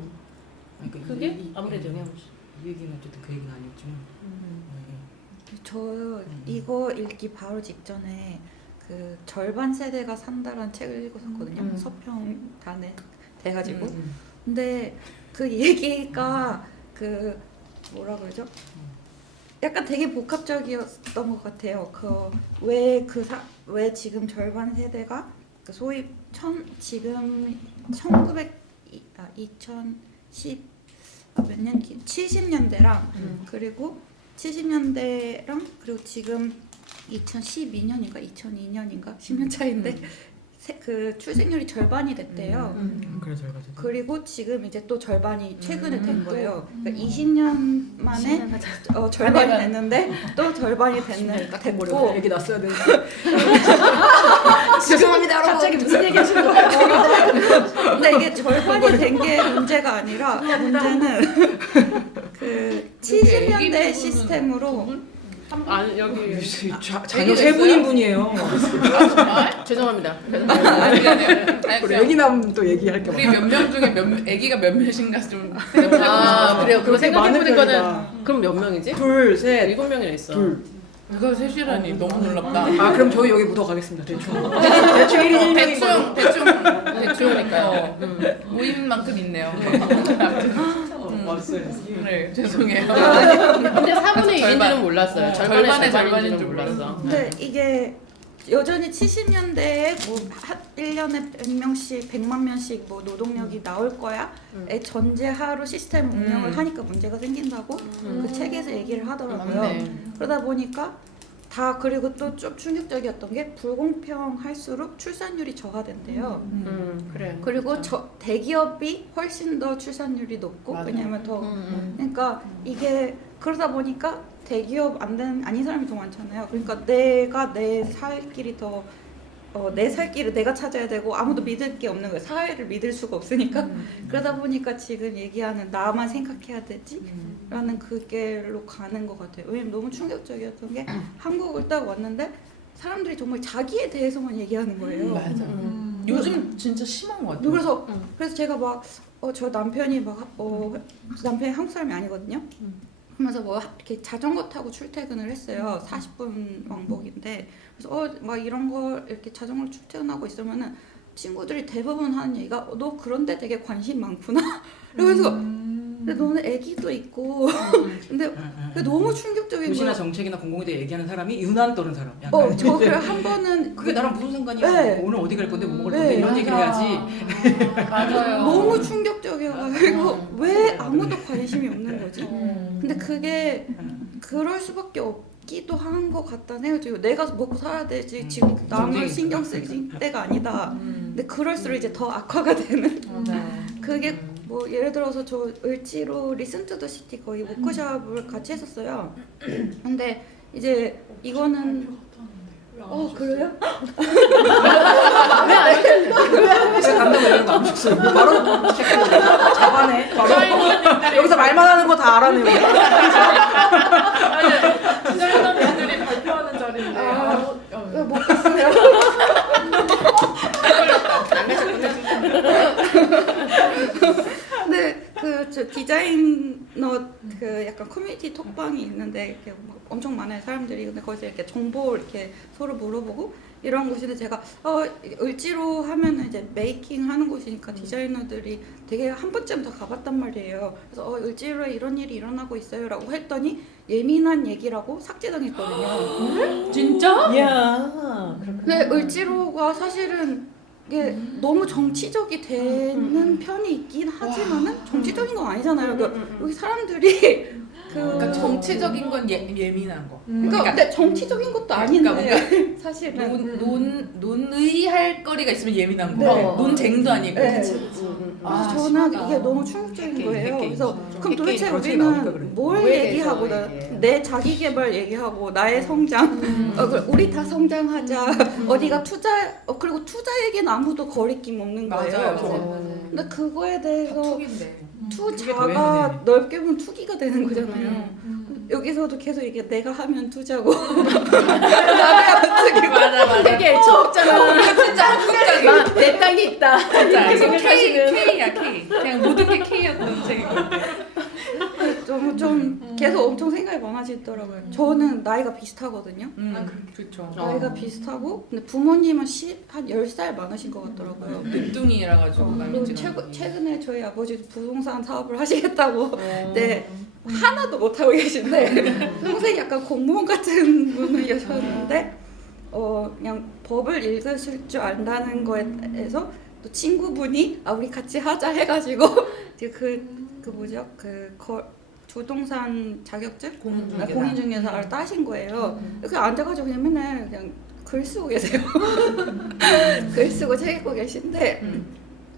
그러니까 그게 이 아무래도 영향을 이 얘기는 어쨌든 그 얘기는 아니었지만 저 이거 읽기 바로 직전에 그 절반 세대가 산다라는 책을 읽었었거든요. 서평 단에 돼가지고. 근데 그 얘기가 그 뭐라 그러죠? 약간 되게 복합적이었던 것 같아요. 왜 지금 절반 세대가 그 소위 지금 2010 몇 년 70년대랑 그리고 70년대랑 그리고 지금 2012년인가 2002년인가 10년 차인데 그 출생률이 절반이 됐대요. 그래서 가지고 그리고 지금 이제 또 절반이 최근에 된 거예요. 그러니까 20년 만에 절반이 됐는데 또 절반이 됐고 얘기 났어야 되는데 죄송합니다 여러분. 갑자기 무슨 얘기 하시는 거예요? 근데 이게 절반이 된 게 문제가 아니라 문제는 그 70년대 시스템으로 아니 여기 자녀 세 분인 분이에요. 죄송합니다. 우리 애기남 또 얘기할 게 우리 많아. 몇 명 중에 애기가 몇 명인가 좀 아 생각해보고 그래요. 그거 그렇게 많은 생각해보니까는 편이다. 그럼 몇 명이지? 둘, 셋, 7명이나 있어. 둘. 그거 셋이라니 너무 놀랍다. 아 그럼 저희 여기 묻어 가겠습니다. 대충 1인 1명인 대충이니까요. 모임만큼 있네요. 맞어요. 네, 죄송해요. 근데 4분의 1인지는 몰랐어요. 절반의 절반인 줄 몰랐어. 근데 이게 여전히 70년대에 뭐 1년에 100명씩 100만 명씩 뭐 노동력이 나올 거야의 전제하로 시스템 운영을 하니까 문제가 생긴다고 그 책에서 얘기를 하더라고요. 맞네. 그러다 보니까 다 그리고 또 좀 충격적이었던 게 불공평할수록 출산율이 저하된대요. 그래. 그리고 대기업이 훨씬 더 출산율이 높고 맞아요. 왜냐면 더 그러니까 이게 그러다 보니까 대기업 아닌 사람이 더 많잖아요. 그러니까 내가 내 살 길이 내 살 길을 내가 찾아야 되고 아무도 믿을 게 없는 거예요. 사회를 믿을 수가 없으니까. 그러다 보니까 지금 얘기하는 나만 생각해야 되지? 라는 그게로 가는 것 같아요. 왜냐면 너무 충격적이었던 게 한국을 딱 왔는데 사람들이 정말 자기에 대해서만 얘기하는 거예요. 맞아. 요즘 진짜 심한 것 같아요. 그래서 제가 막 저 남편이 남편이 한국 사람이 아니거든요. 그러면서 뭐 이렇게 자전거 타고 출퇴근을 했어요. 40분 왕복인데 그래서 막 이런 거 이렇게 자전거 출퇴근하고 있으면은 친구들이 대부분 하는 얘기가 너 그런데 되게 관심 많구나. 그래서 근데 너는 애기도 있고 근데 너무 충격적인 도시나 거예요. 정책이나 공공에 대해 얘기하는 사람이 유난 떠는 사람. 약간. 저 그래 한 번은 그게 나랑 무슨 상관이야? 네. 오늘 어디 갈 건데 뭐 먹을 네, 건데 이런 얘기를 해야지. 맞아요. 너무 충격적이어가지고 왜 아무도 관심이 없는 거지? 근데 그게 그럴 수밖에 없기도 한 것 같다는 생각이 들어요. 내가 먹고 살아야 되지 지금 남을 신경 쓸 때가 아니다. 근데 그럴수록 이제 더 악화가 되는 그게 뭐 예를 들어서 저 을지로 리슨 투 더 시티 거의 워크숍을 같이 했었어요. 근데 이제 이거는 그래요? 간다고 이런 거안 줬어요. 바로 잡아내. 바로 여기서 말만 하는 거 다 알아내요. 디자이너 분들이 발표하는 자리인데 못 갔어요. 근데 저 디자이너 그 약간 커뮤니티 톡방이 있는데 이렇게 막 엄청 많아요 사람들이. 근데 거기서 이렇게 정보 이렇게 서로 물어보고 이런 곳인데 제가 을지로 하면은 이제 메이킹 하는 곳이니까 디자이너들이 되게 한 번쯤 다 가봤단 말이에요. 그래서 을지로에 이런 일이 일어나고 있어요라고 했더니 예민한 얘기라고 삭제당했거든요. 진짜? 야. 근데 을지로가 사실은 이게 너무 정치적이 되는 편이 있긴 하지만은 정치적인 건 아니잖아요. 그러니까 여기 사람들이 그러니까 정치적인 건 예민한 거. 그러니까 근데 정치적인 것도 아닌데 그러니까 사실은 논의할 거리가 있으면 예민한 거. 네. 논쟁도 아니고. 네. 아, 그래서 저는 심하다. 이게 너무 충격적인 거예요. 그래서 그럼 도대체 정책이 나오니까 그래. 우리는 뭘 뭐에 얘기하고 대해서 얘기해요? 내 자기 개발 얘기하고 나의 성장 우리 다 성장하자 어디가 그리고 투자 얘기는 아무도 거리낌 없는 거예요. 맞아요. 근데 그거에 대해서 툭인데. 그게 더 투자가 예민해. 넓게 보면 투기가 되는 거잖아요. 여기서도 계속 이게 내가 하면 투자고 나가야 어떻게 맞아. 되게 애처없잖아. 진짜 한국적인. 내 땅이 있다. 진짜 이렇게 이거 생각하시는. K야 K. 그냥 모든 게 K였던 책인 것 같아. 좀 계속 엄청 생각이 많아지더라고요. 저는 나이가 비슷하거든요. 그렇죠. 나이가 비슷하고 근데 부모님은 한 10살 많으신 것 같더라고요. 늦둥이라 가지고 그리고 최근에 저희 아버지도 부동산 사업을 하시겠다고 네 하나도 못하고 계신데 평생 약간 공무원 같은 분이셨는데 그냥 법을 읽으실 줄 안다는 거에 대해서 또 친구분이 우리 같이 하자 해가지고 그 뭐죠 부동산 자격증 공인중개사를 따신 거예요. 그 앉아가지고 그냥 맨날 그냥 글 쓰고 계세요. 글 쓰고 책 읽고 계신데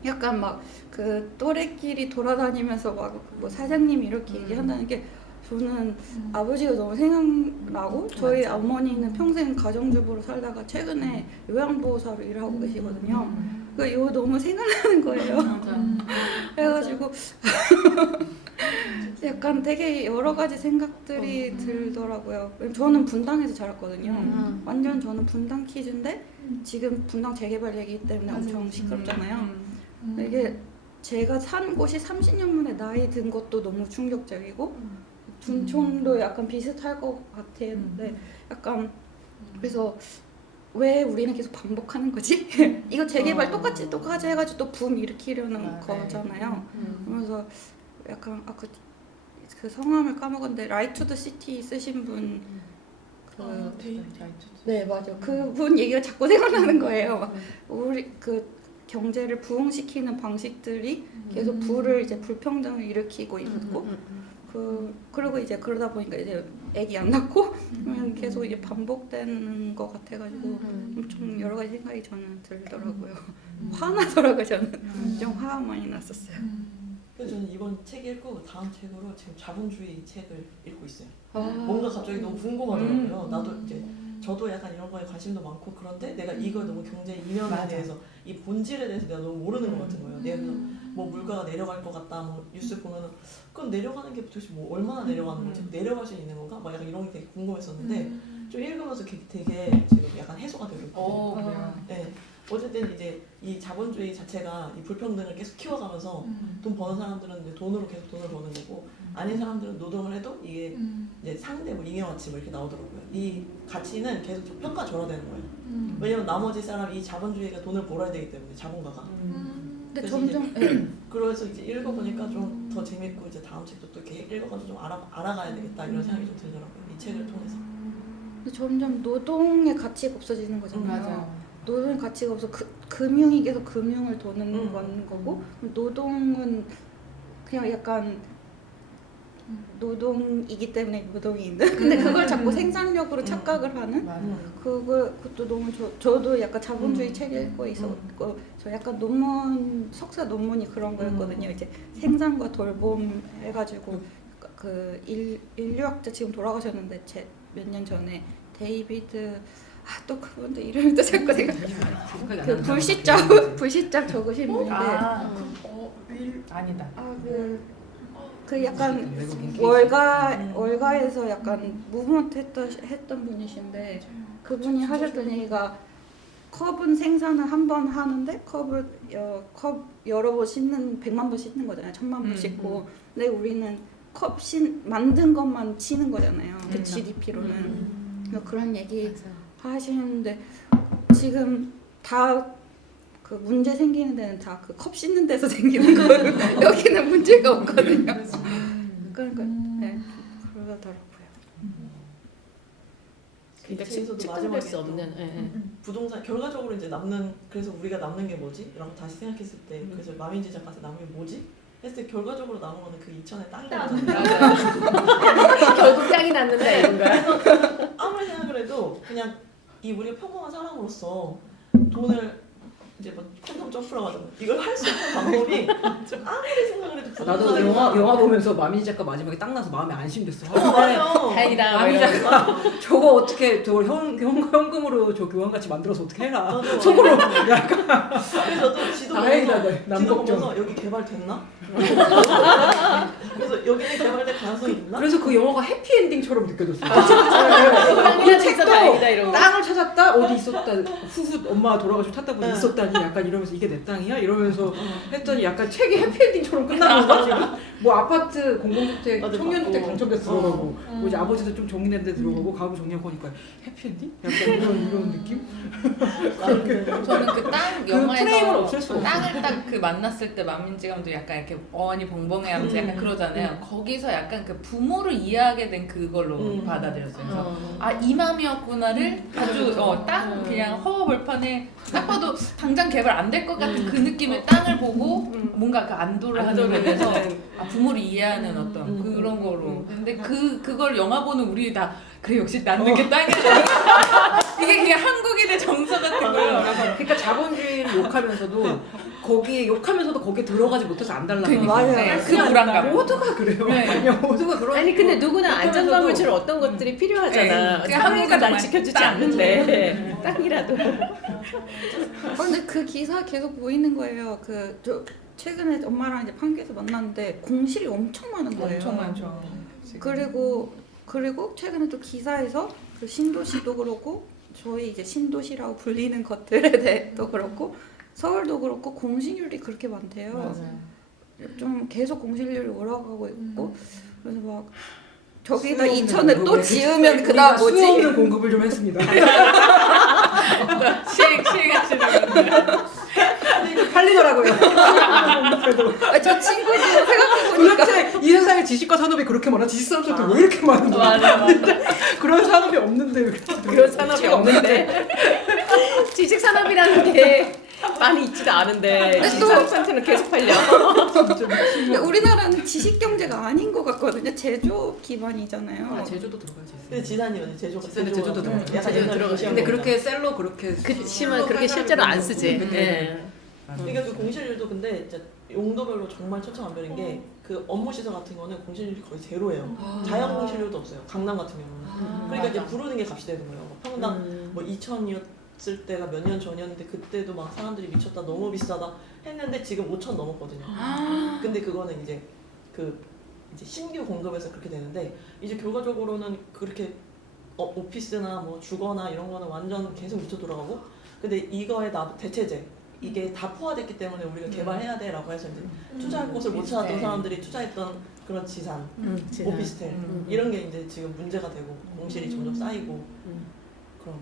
약간 막 그 또래끼리 돌아다니면서 막 뭐 사장님이 이렇게 얘기한다는 게 저는 아버지가 너무 생각나고 저희 어머니는 평생 가정주부로 살다가 최근에 요양보호사로 일하고 계시거든요. 그 이거 너무 생각나는 거예요. 그래가지고 약간 되게 여러 가지 생각들이 들더라고요. 저는 분당에서 자랐거든요. 완전 저는 분당 키즈인데 지금 분당 재개발 얘기 때문에 엄청 시끄럽잖아요. 이게 제가 산 곳이 30년 만에 나이 든 것도 너무 충격적이고 둔촌도 약간 비슷할 것 같은데 약간 그래서 왜 우리는 계속 반복하는 거지? 이거 재개발 똑같이 해가지고 또 붐 일으키려는 거잖아요. 그래서 약간 그 성함을 까먹었는데 라이트 투 더 시티 쓰신 분 네 맞아 그분 얘기가 자꾸 생각나는 거예요. 막 우리 그 경제를 부흥시키는 방식들이 계속 이제 불평등을 일으키고 있고 그리고 이제 그러다 보니까 이제 애기 안 낳고 계속 이제 반복되는 것 같아가지고 엄청 여러 가지 생각이 저는 들더라고요. 화나더라고요. 저는 좀 화가 많이 났었어요. 그래서 저는 이번 책 읽고 다음 책으로 지금 자본주의 책을 읽고 있어요. 뭔가 갑자기 너무 궁금하더라고요. 나도 이제 저도 약간 이런 거에 관심도 많고 그런데 내가 이걸 너무 경제 이면에 대해서 이 본질에 대해서 내가 너무 모르는 것 같은 거예요. 내가 뭐 물가가 내려갈 것 같다 뭐 뉴스 보면은 그럼 내려가는 게 도대체 뭐 얼마나 내려가는 거지? 내려갈 수 있는 건가? 막 약간 이런 게 되게 궁금했었는데 좀 읽으면서 되게 지금 약간 해소가 되고 네. 어쨌든 이제 이 자본주의 자체가 이 불평등을 계속 키워가면서 돈 버는 사람들은 이제 돈으로 계속 돈을 버는 거고 아닌 사람들은 노동을 해도 이게 이제 상대 뭐 잉여가치 뭐 이렇게 나오더라고요. 이 가치는 계속 평가절하되는 거예요. 왜냐면 나머지 사람 이 자본주의가 돈을 벌어야 되기 때문에 자본가가. 근데 점점 그래서 이제 읽어보니까 좀 더 재밌고 이제 다음 책도 또 이렇게 읽어가지고 좀 알아가야 되겠다 이런 생각이 좀 들더라고요. 이 책을 통해서. 근데 점점 노동의 가치가 없어지는 거잖아요. 맞아요. 노동의 가치가 없어 금융이 계속 금융을 도는 거고 노동은 그냥 약간 노동이기 때문에 노동이 있는 근데 그걸 자꾸 생산력으로 착각을 하는 그것도 너무 저도 약간 자본주의 책 읽고 있었고 저 약간 석사 논문이 그런 거였거든요. 이제 생산과 돌봄 해가지고 그 인류학자 지금 돌아가셨는데 몇 년 전에 데이비드 또 그분도 이름도 자꾸 그 불시착 적으신 분인데 아니다. 그 약간 월가에서 약간 무브먼트 했던 분이신데 그분이 하셨던 얘기가 컵은 생산을 한 번 하는데 컵을 여러 번 씻는 100만 번 씻는 거잖아요. 1000만 번 씻고 근데 우리는 컵 만든 것만 치는 거잖아요. 그 GDP로는 그런 얘기 하시는데 지금 다 그 문제 생기는 데는 다 그 컵 씻는 데서 생기는 거예요. 여기는 문제가 없거든요. 그러니까 네 그러더라고요. 그러니까 책에서도 측정될 수 마지막에 없는. 부동산 결과적으로 이제 그래서 우리가 남는 게 뭐지? 라고 다시 생각했을 때 그래서 마민지 작가한테 남은 게 뭐지? 했을 때 결과적으로 남은 거는 그 2천의 땅인 거잖아요. 결국 땅이 남는다 이런 거야. 아무리 생각을 해도 그냥 이 우리가 평범한 사람으로서 돈을 이제 뭐 콘돔 점프라고 하잖아. 이걸 할 수 있는 방법이 아무리 생각을 해도 나도 부동산이 영화 보면서 마민희 작가 마지막에 딱 나서 마음이 안심됐어. 맞아. 다행이다. 마민희 뭐 이러면서. 작가 저거 어떻게 저걸 현금으로 저 교환같이 만들어서 어떻게 해라. 맞아. 속으로 약간 그래서 저도 지도 다행이다, 보면서 남 지도 걱정. 보면서 여기 개발됐나? 그래서 여기는 개발될 가능성이 있나? 그래서 그 영화가 해피엔딩처럼 느껴졌어요. 땅이라도 있어 다행이다 이러고. 땅을 찾았다 어디 있었다 후후 엄마가 돌아가시고 찾다 보니 있었다니 약간 이러면서 이게 내 땅이야 이러면서 했더니 약간 책이 해피엔딩처럼 끝나는 거지. 뭐 아파트 공공주택 맞아, 청년주택 맞고. 당첨돼서 들어가고 뭐 이제 아버지도 좀 정리된 데 들어가고 가구 정리하고 하니까 해피엔딩? 약간 이런 느낌? 저는 그 땅 그 프레임을 영화에서 없앨 수가 없어. 땅을 딱 그 만났을 때 만민지 감독 약간 이렇게 어안이 벙벙해하면서 약간 그러잖아요. 거기서 약간 그 부모를 이해하게 된 그걸로 받아들였어요. 그래서 아 이 맘이었구나를 아주 땅 그냥 허허벌판에 딱 봐도 당장 개발 안 될 것 같은 그 느낌의 땅을 보고 뭔가 그 안도를 하는 거면서 아, 부모를 이해하는 어떤 그런 거로. 근데 그걸 영화 보는 우리 다 그래 역시 낳는 게 땅이야. 이게 그냥 한국인의 정서 같은 거예요. 그러니까 자본주의를 욕하면서도 거기에 들어가지 못해서 안 달라고. 맞아요. 네, 그 불안감. 모두가 그래요. 네. 그냥 모두가 그런. 아니 근데 누구나 욕하면서도 안전감을 주는 어떤 것들이 필요하잖아. 네, 사회가 날 정말 지켜주지 땅. 않는데 땅이라도. 근데 그 기사 계속 보이는 거예요. 저 최근에 엄마랑 이제 판교에서 만났는데 공실이 엄청 많은 거예요. 엄청 많죠. 그리고 최근에 또 기사에서 그 신도시도 그렇고 저희 이제 신도시라고 불리는 것들에 대해도 그렇고 서울도 그렇고 공실률이 그렇게 많대요. 맞아요. 좀 계속 공실률이 올라가고 있고 그래서 막 저기다 수요 없는 2천을 또 공급을 지으면 우리가 그다음 수요 뭐지? 없는 공급을 좀 했습니다. 시행하시는 건데. 팔리더라고요. 저 친구들 생각해보니까 도대체 이 세상에 지식과 산업이 그렇게 많아? 지식 산업도 왜 이렇게 많은 거야? 맞아. 그런 산업이 없는데 왜 그런 산업이 없는데 지식 산업이라는 게 많이 있지도 않은데 근데 지식 또- 산업한테는 계속 팔려. 근데 우리나라는 지식 경제가 아닌 것 같거든요. 제조 기반이잖아요. 제주도 들어가야지. 근데 지단이 완전 제조가 제주도 들어가. 약간 제주도 옛날 들어가. 도시락 근데 먹자. 그렇게 셀로 그렇게 그렇지만 그렇게 실제로 안 쓰지. 예. 그러니까 그 공실률도 근데 이제 용도별로 정말 천차만별인 게 그 업무 시설 같은 거는 공실률이 거의 제로예요. 자연 공실률도 없어요. 강남 같은 경우는. 그러니까 이제 부르는 게 값이 되는 거예요. 평당 뭐 2천이었을 때가 몇 년 전이었는데 그때도 막 사람들이 미쳤다 너무 비싸다 했는데 지금 5천 넘었거든요. 근데 그거는 이제 이제 신규 공급에서 그렇게 되는데 이제 결과적으로는 그렇게 오피스나 뭐 주거나 이런 거는 완전 계속 미쳐 돌아가고 근데 이거에 대체제 이게 다 포화됐기 때문에 우리가 개발해야 돼라고 해서 이제 투자할 곳을 못 찾았던 사람들이 투자했던 그런 지산, 오피스텔 이런 게 이제 지금 문제가 되고 공실이 점점 쌓이고 그런.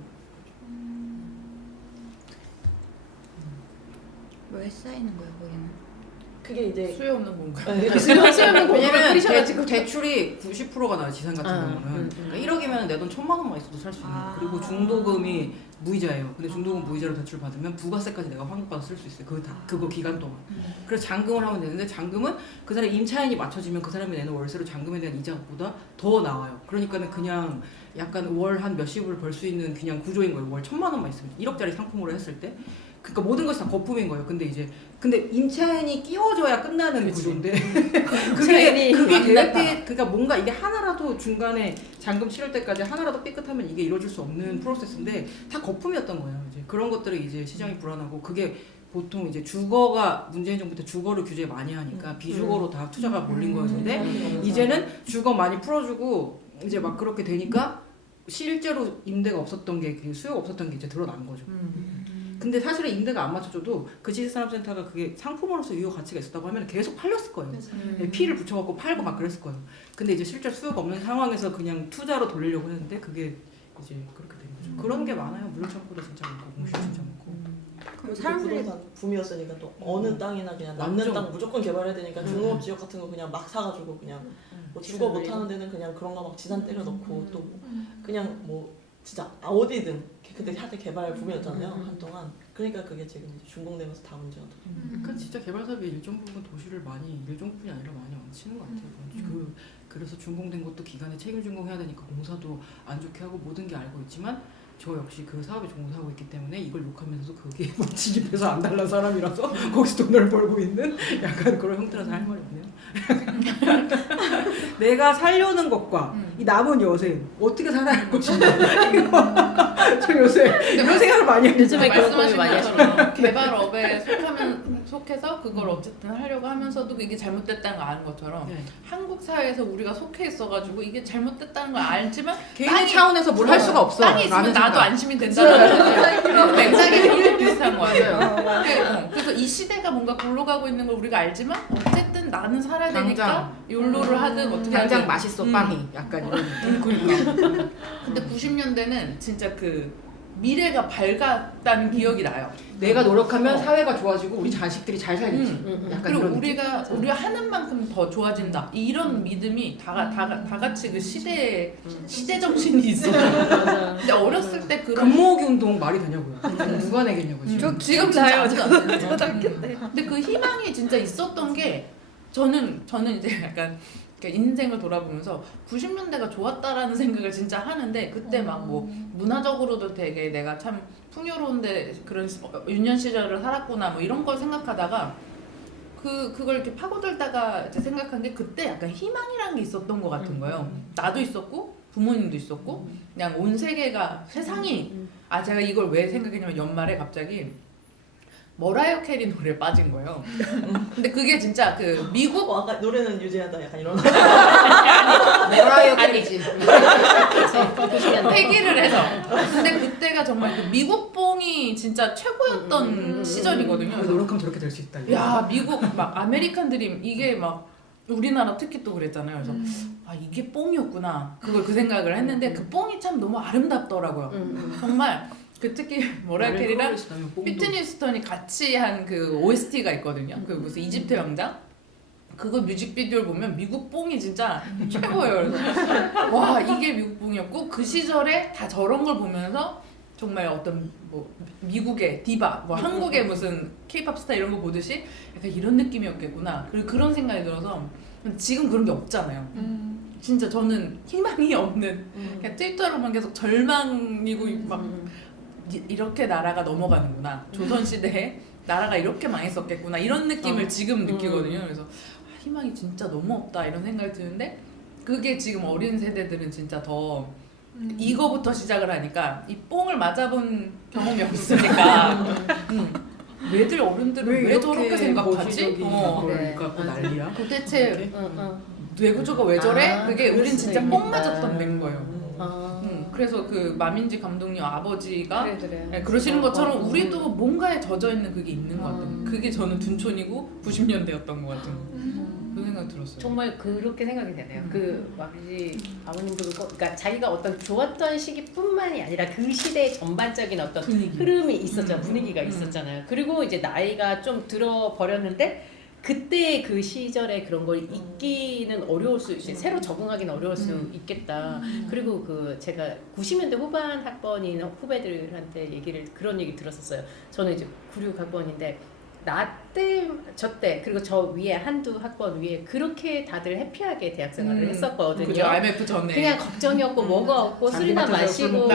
왜 쌓이는 거예요, 거기는? 그게 이제 수요 없는 공간. 네, 수요는 공부를 왜냐면 뿌리셔가지고 대출이 90%가 나요 지산 같은 경우는. 그러니까 1억이면 내 돈 1,000만 원만 있어도 살 수 있는. 그리고 중도금이 무이자예요. 근데 중도금 무이자로 대출 받으면 부가세까지 내가 환급받아 쓸 수 있어요. 그거 기간 동안. 그래서 잔금을 하면 되는데 잔금은 그 사람 임차인이 맞춰지면 그 사람이 내는 월세로 잔금에 대한 이자보다 더 나와요. 그러니까는 그냥 약간 월 한 몇십을 벌 수 있는 그냥 구조인 거예요. 월 1,000만 원만 있으면 1억짜리 상품으로 했을 때. 그러니까 모든 것이 다 거품인 거예요. 근데 임차인이 끼워줘야 끝나는 구조인데 그게 계획돼. 그러니까 뭔가 이게 하나라도 중간에 잔금 치를 때까지 하나라도 삐끗하면 이게 이루어질 수 없는 프로세스인데 다 거품이었던 거예요. 이제 그런 것들이 이제 시장이 불안하고 그게 보통 이제 주거가 문재인 정부 때 주거를 규제 많이 하니까 비주거로 다 투자가 몰린 거였는데 이제는 주거 많이 풀어주고 이제 막 그렇게 되니까 실제로 임대가 없었던 게 수요가 없었던 게 이제 드러난 거죠. 근데 사실은 임대가 안 맞춰줘도 그 지식산업센터가 그게 상품으로서 유효 가치가 있었다고 하면 계속 팔렸을 거예요. 피를 붙여갖고 팔고 막 그랬을 거예요. 근데 이제 실제 수요가 없는 상황에서 그냥 투자로 돌리려고 했는데 그게 이제 그렇게 된 거죠. 그런 게 많아요. 물류창고도 진짜 많고 공실 진짜 많고. 그리고 사람들이 부동산 붐이었으니까 또 어느 땅이나 그냥 남는 완전. 땅 무조건 개발해야 되니까 중공업 지역 같은 거 그냥 막 사가지고 그냥 뭐 주거 못하는 데는 그냥 그런 거 막 지산 때려 넣고 또 그냥 뭐 진짜 어디든 그때 하도 개발 붐이었잖아요 한동안. 그러니까 그게 지금 이제 준공되면서 다 문제가 돼. 그러니까 진짜 개발 사업이 일정 부분 도시를 많이 일종뿐이 아니라 많이 망치는 것 같아요. 그래서 준공된 것도 기간에 책임 준공해야 되니까 공사도 안 좋게 하고 모든 게 알고 있지만 저 역시 그 사업에 종사하고 있기 때문에 이걸 욕하면서도 그게 뭐 진입해서 안 달란 사람이라서 거기서 돈을 벌고 있는 약간 그런 형태라서 할 말이 없네요. 내가 살려는 것과 이 남은 여생 어떻게 살아야 할 것인가 저 요새 이런 생각을 많이 합니다. 요즘에 그런 고민 말씀하신 많이 하시죠. 것처럼 개발업에 속해서 그걸 어쨌든 하려고 하면서도 이게 잘못됐다는 걸 아는 것처럼 네. 한국 사회에서 우리가 속해 있어가지고 이게 잘못됐다는 걸 알지만 개인 차원에서 뭘 할 수가 없어. 땅이 있으면 나도 안심이 된다는 맥락이 되게 비슷한 거 같아요. 그래서 이 시대가 뭔가 골로 가고 있는 걸 우리가 알지만 어쨌든 나는 살아야 되니까 욜로를 하든 어떻게 당장 하든 맛있어 빵이 약간 이런 느낌. 근데 90년대는 진짜 그 미래가 밝았다는 기억이 나요. 내가 노력하면 사회가 좋아지고 우리 자식들이 잘 살겠지. 약간 그리고 이런 느낌. 우리가 하는 만큼 더 좋아진다. 이런 믿음이 다 같이 그 시대 정신이 있어. 근데 어렸을 때 그런 금모으기 운동 말이 되냐고요. 누가 내겠냐고 지금. 저 지금 나요. 진짜 아무도 안 되죠. 초등학교 때. 근데 그 희망이 진짜 있었던 게 저는 이제 약간 이렇게 인생을 돌아보면서 90년대가 좋았다라는 생각을 진짜 하는데 그때 막 뭐 문화적으로도 되게 내가 참 풍요로운데 그런 유년 시절을 살았구나 뭐 이런 걸 생각하다가 그걸 이렇게 파고들다가 이제 생각한 게 그때 약간 희망이라는 게 있었던 것 같은 거예요. 나도 있었고 부모님도 있었고 그냥 온 세계가 세상이 제가 이걸 왜 생각했냐면 연말에 갑자기 머라이어 캐리 노래에 빠진 거예요. 근데 그게 진짜 그 미국 아까 노래는 유지하다 약간 이런. 머라이어 캐리지. 회기를 해서. 근데 그때가 정말 그 미국 뽕이 진짜 최고였던 시절이거든요. 그래서 노력하면 저렇게 될 수 있다. 야 미국 막 아메리칸 드림 이게 막 우리나라 특히 또 그랬잖아요. 그래서 이게 뽕이었구나. 그 생각을 했는데 그 뽕이 참 너무 아름답더라고요. 정말 그 특히 머라이어 캐리랑 휘트니 휴스턴이 같이 한 그 OST가 있거든요. 그 무슨 이집트 왕자. 그거 뮤직비디오를 보면 미국 뽕이 진짜 최고예요. 그래서 와 이게 미국 뽕이었고 그 시절에 다 저런 걸 보면서 정말 어떤 뭐 미국의 디바, 뭐 한국의 무슨 K-pop 스타 이런 거 보듯이 약간 이런 느낌이었겠구나. 그리고 그런 생각이 들어서 지금 그런 게 없잖아요. 진짜 저는 희망이 없는 그냥 트위터로만 계속 절망이고 막 이렇게 나라가 넘어가는구나. 조선시대에 나라가 이렇게 망했었겠구나. 이런 느낌을 지금 느끼거든요. 그래서 희망이 진짜 너무 없다 이런 생각이 드는데 그게 지금 어린 세대들은 진짜 더 이거부터 시작을 하니까 이 뽕을 맞아본 경험이 없으니까 왜들 어른들은 왜 저렇게 생각하지? 걸 갖고 난리야. 도대체 뇌구조가 왜 저래? 그게 그럴 우린 수도 진짜 있겠다. 뽕 맞았던 데인 거예요. 그래서 그 마민지 감독님 아버지가 그래. 그러시는 것처럼 우리도 뭔가에 젖어 있는 그게 있는 것 같아요. 그게 저는 둔촌이고 90년대였던 것 같은 그런 생각 들었어요. 정말 그렇게 생각이 되네요. 그 마비지 아버님도 그러니까 자기가 어떤 좋았던 시기뿐만이 아니라 그 시대의 전반적인 어떤 흐름이 있었잖아요. 분위기가 있었잖아요. 그리고 이제 나이가 좀 들어 버렸는데 그때 그 시절에 그런 걸 잊기는 어려울 수 있어요. 새로 적응하기는 어려울 수 있겠다. 그리고 그 제가 90년대 후반 학번인 후배들한테 그런 얘기 들었었어요. 저는 이제 96 학번인데 저 때 그리고 저 위에 한두 학번 위에 그렇게 다들 해피하게 대학생활을 했었거든요. 그죠. IMF 전에 그냥 걱정이 없고 뭐가 없고 술이나 마시고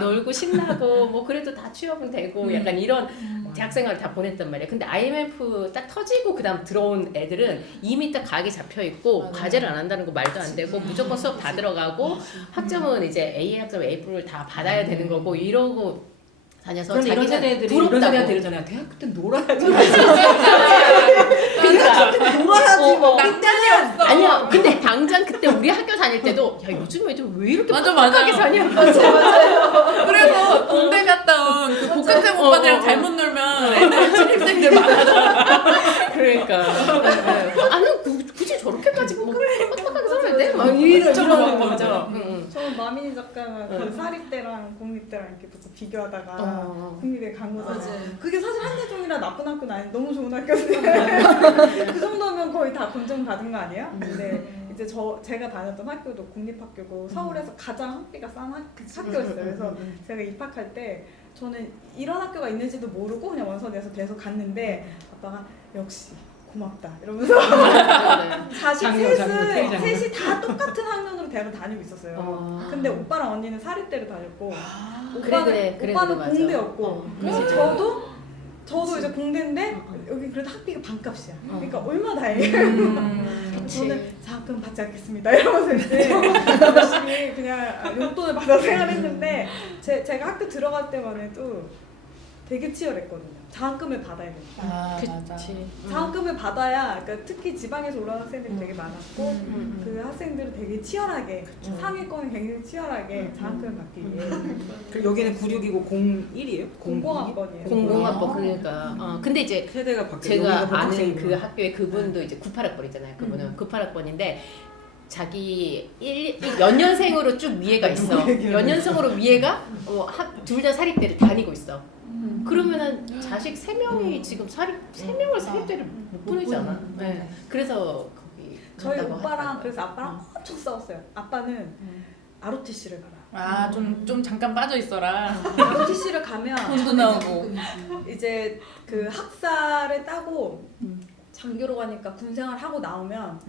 놀고 신나고 뭐 그래도 다 취업은 되고 약간 이런 대학생활을 다 보냈단 말이에요. 근데 IMF 딱 터지고 그다음 들어온 애들은 이미 딱 각이 잡혀 있고 과제를 안 한다는 거 말도 안 되고 무조건 수업 다 들어가고 학점은 이제 A 학점 A+를 다 받아야 되는 거고 이러고 다녀서 그런데 이런 세대들이 이런 세대한테 이러잖아요. 대학교 때 놀아야지. 그러니까 놀아야지 뭐. 딴딴이 없어. 아니요. 근데 당장 그때 우리 학교 다닐 때도 야 요즘 애들 왜 이렇게 맞아. 빡빡하게 사냐. 그래서 군대 갔다 온 그 복학생 오빠들이랑 잘못 놀면 애들 신입생들 많아져. 그러니까 아니 굳이 저렇게까지 뭐 빡빡하게 살아야 돼? 막 이런 거죠. 저는 마민희 작가가 그 사립대랑 공립대랑 이렇게 또 비교하다가 국립에 간 거잖아요. 그게 사실 한예종이라 나쁜 학교는 아닌데 너무 좋은 학교인데 그 정도면 거의 다 검정 받은 거 아니에요? 근데 이제 제가 다녔던 학교도 국립학교고 서울에서 가장 학비가 싼 학교였어요. 그래서 제가 입학할 때 저는 이런 학교가 있는지도 모르고 그냥 원서내서 계속 갔는데 아빠가 역시 고맙다 이러면서 자식 셋이 다 똑같은 학년으로 대학을 다니고 있었어요. 근데 오빠랑 언니는 사립대를 다녔고 오빠는 맞아. 공대였고 그래서 저도 이제 공대인데 여기 그래도 학비가 반값이야. 그러니까 얼마나 다행이에요. 저는 장학금 받지 않겠습니다 이러면서 이제 열심히 그냥 용돈을 받아 생활했는데 제가 학교 들어갈 때만 해도 되게 치열했거든요. 장학금을 받아야 돼요. 맞아. 장학금을 받아야, 그러니까 특히 지방에서 올라온 학생들이 되게 많았고 그 학생들은 되게 치열하게 상위권이 굉장히 치열하게 장학금을 받기 위해 그리고 여기는 96이고 01이에요? 공공학번이에요. 공공학번 그러니까 근데 이제 세대가 바뀌고 제가 아는 그 학교에 그분도 이제 98학번이잖아요. 그분은 98학번인데 자기 연년생으로 쭉 위에가 있어. 연년생으로 위에가 둘 다 사립대를 다니고 있어. 그러면은 자식 3명이 지금 3명을 사립대를 못 보내지 않아? 네. 그래서 거기 저희 간다고 오빠랑 하더라고요. 그래서 아빠랑 엄청 싸웠어요. 아빠는 ROTC를 가라. 좀 잠깐 빠져 있어라. ROTC를 가면 돈도 나오고. 이제 그 학사를 따고 장교로 가니까 군생활 하고 나오면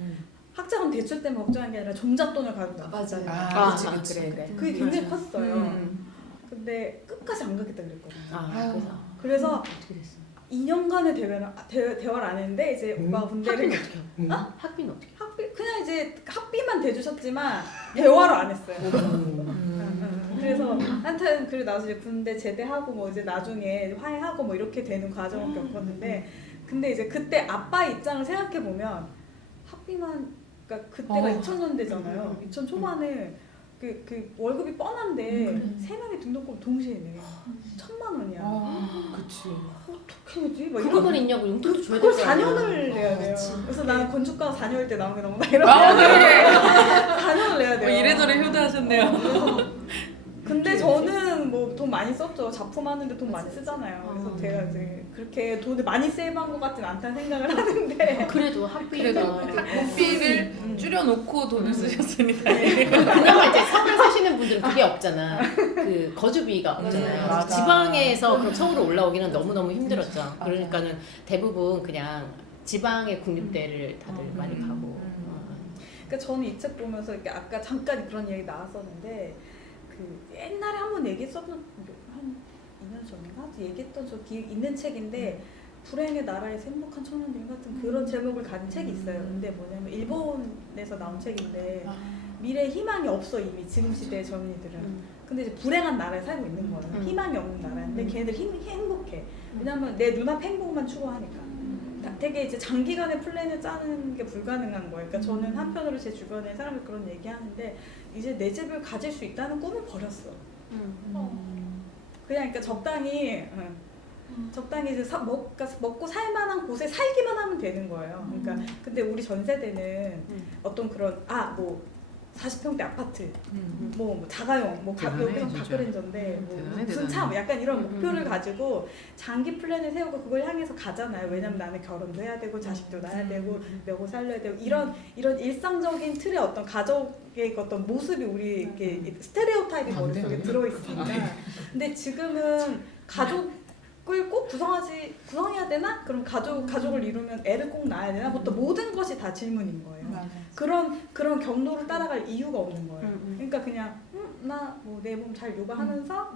학자금 대출 때문에 걱정한 게 아니라 종잣돈을 가지고 나왔어요. 그래. 그게 굉장히 컸어요. 근데 끝까지 안 가겠다 그랬거든요. 그래서 그래서 어떻게 됐어? 2년간의 대화를 안 했는데 이제 오빠가 군대를 학비는 어떻게? 학비 그냥 이제 학비만 대주셨지만 대화를 안 했어요. 그래서 한튼 그리고 나서 이제 군대 제대하고 뭐 이제 나중에 화해하고 뭐 이렇게 되는 과정을 겪었는데 근데 이제 그때 아빠 입장을 생각해 보면 학비만 그러니까 그때가 2000년대잖아요. 2000 초반에 그 월급이 뻔한데 세 명의 등록금 동시에 내 1,000만 원이야. 그치. 어떻게 하지? 막 그거만 있냐고 용돈도 줘야 그걸 될 거 아니야. 4년을 내야 돼요. 그래서 나는 건축가가 4년일 때 나온 게 너무 이러고 4년을 내야 돼요. 이래저래 효도하셨네요. 근데 저는 뭐 돈 많이 썼죠. 작품하는데 돈 많이 쓰잖아요. 그래서 제가 이제 그렇게 돈을 많이 세이브한 것 같진 않다는 생각을 하는데 그래도 학비가 학비를 줄여놓고 돈을 쓰셨으니까. 그나마 이제 서울 사시는 분들은 그게 없잖아. 그 거주비가 없잖아요. 맞아. 지방에서 그럼 서울로 올라오기는 너무너무 힘들었죠. 그러니까는 대부분 그냥 지방의 국립대를 다들 많이 가고. 그러니까 저는 이 책 보면서 이렇게 아까 잠깐 그런 얘기 나왔었는데 그 옛날에 한번 얘기했었던 한 2년 전인가 얘기했던 저 기억 있는 책인데 불행의 나라에서 행복한 청년들 같은 그런 제목을 가진 책이 있어요. 근데 뭐냐면 일본에서 나온 책인데 미래 희망이 없어 이미 지금 시대의 젊은이들은. 근데 이제 불행한 나라에 살고 있는 거예요. 희망이 없는 나라인데 걔네들 행복해. 왜냐면 내 눈앞 행복만 추구하니까. 되게 이제 장기간의 플랜을 짜는 게 불가능한 거예요. 그러니까 저는 한편으로 제 주변에 사람들 그런 얘기하는데 이제 내 집을 가질 수 있다는 꿈을 버렸어. 그냥 그러니까 적당히 이제 먹고 살만한 곳에 살기만 하면 되는 거예요. 그러니까 근데 우리 전 세대는 어떤 그런 뭐 40평대 아파트, 뭐 자가용, 뭐 여기서 가크렌저인데 무슨 차, 뭐 약간 이런 목표를 가지고 장기 플랜을 세우고 그걸 향해서 가잖아요. 왜냐면 나는 결혼도 해야 되고 자식도 낳아야 되고 먹고 살려야 되고 이런 일상적인 틀의 어떤 가족의 어떤 모습이 우리 이렇게 스테레오타입이 머릿속에 들어있으니까. 근데 지금은 가족을 꼭 구성해야 되나? 그럼 가족을 이루면 애를 꼭 낳아야 되나? 부터 모든 것이 다 질문인 거예요. 그런 경로를 따라갈 이유가 없는 거예요. 그러니까 그냥 나 뭐 내 몸 잘 요가하면서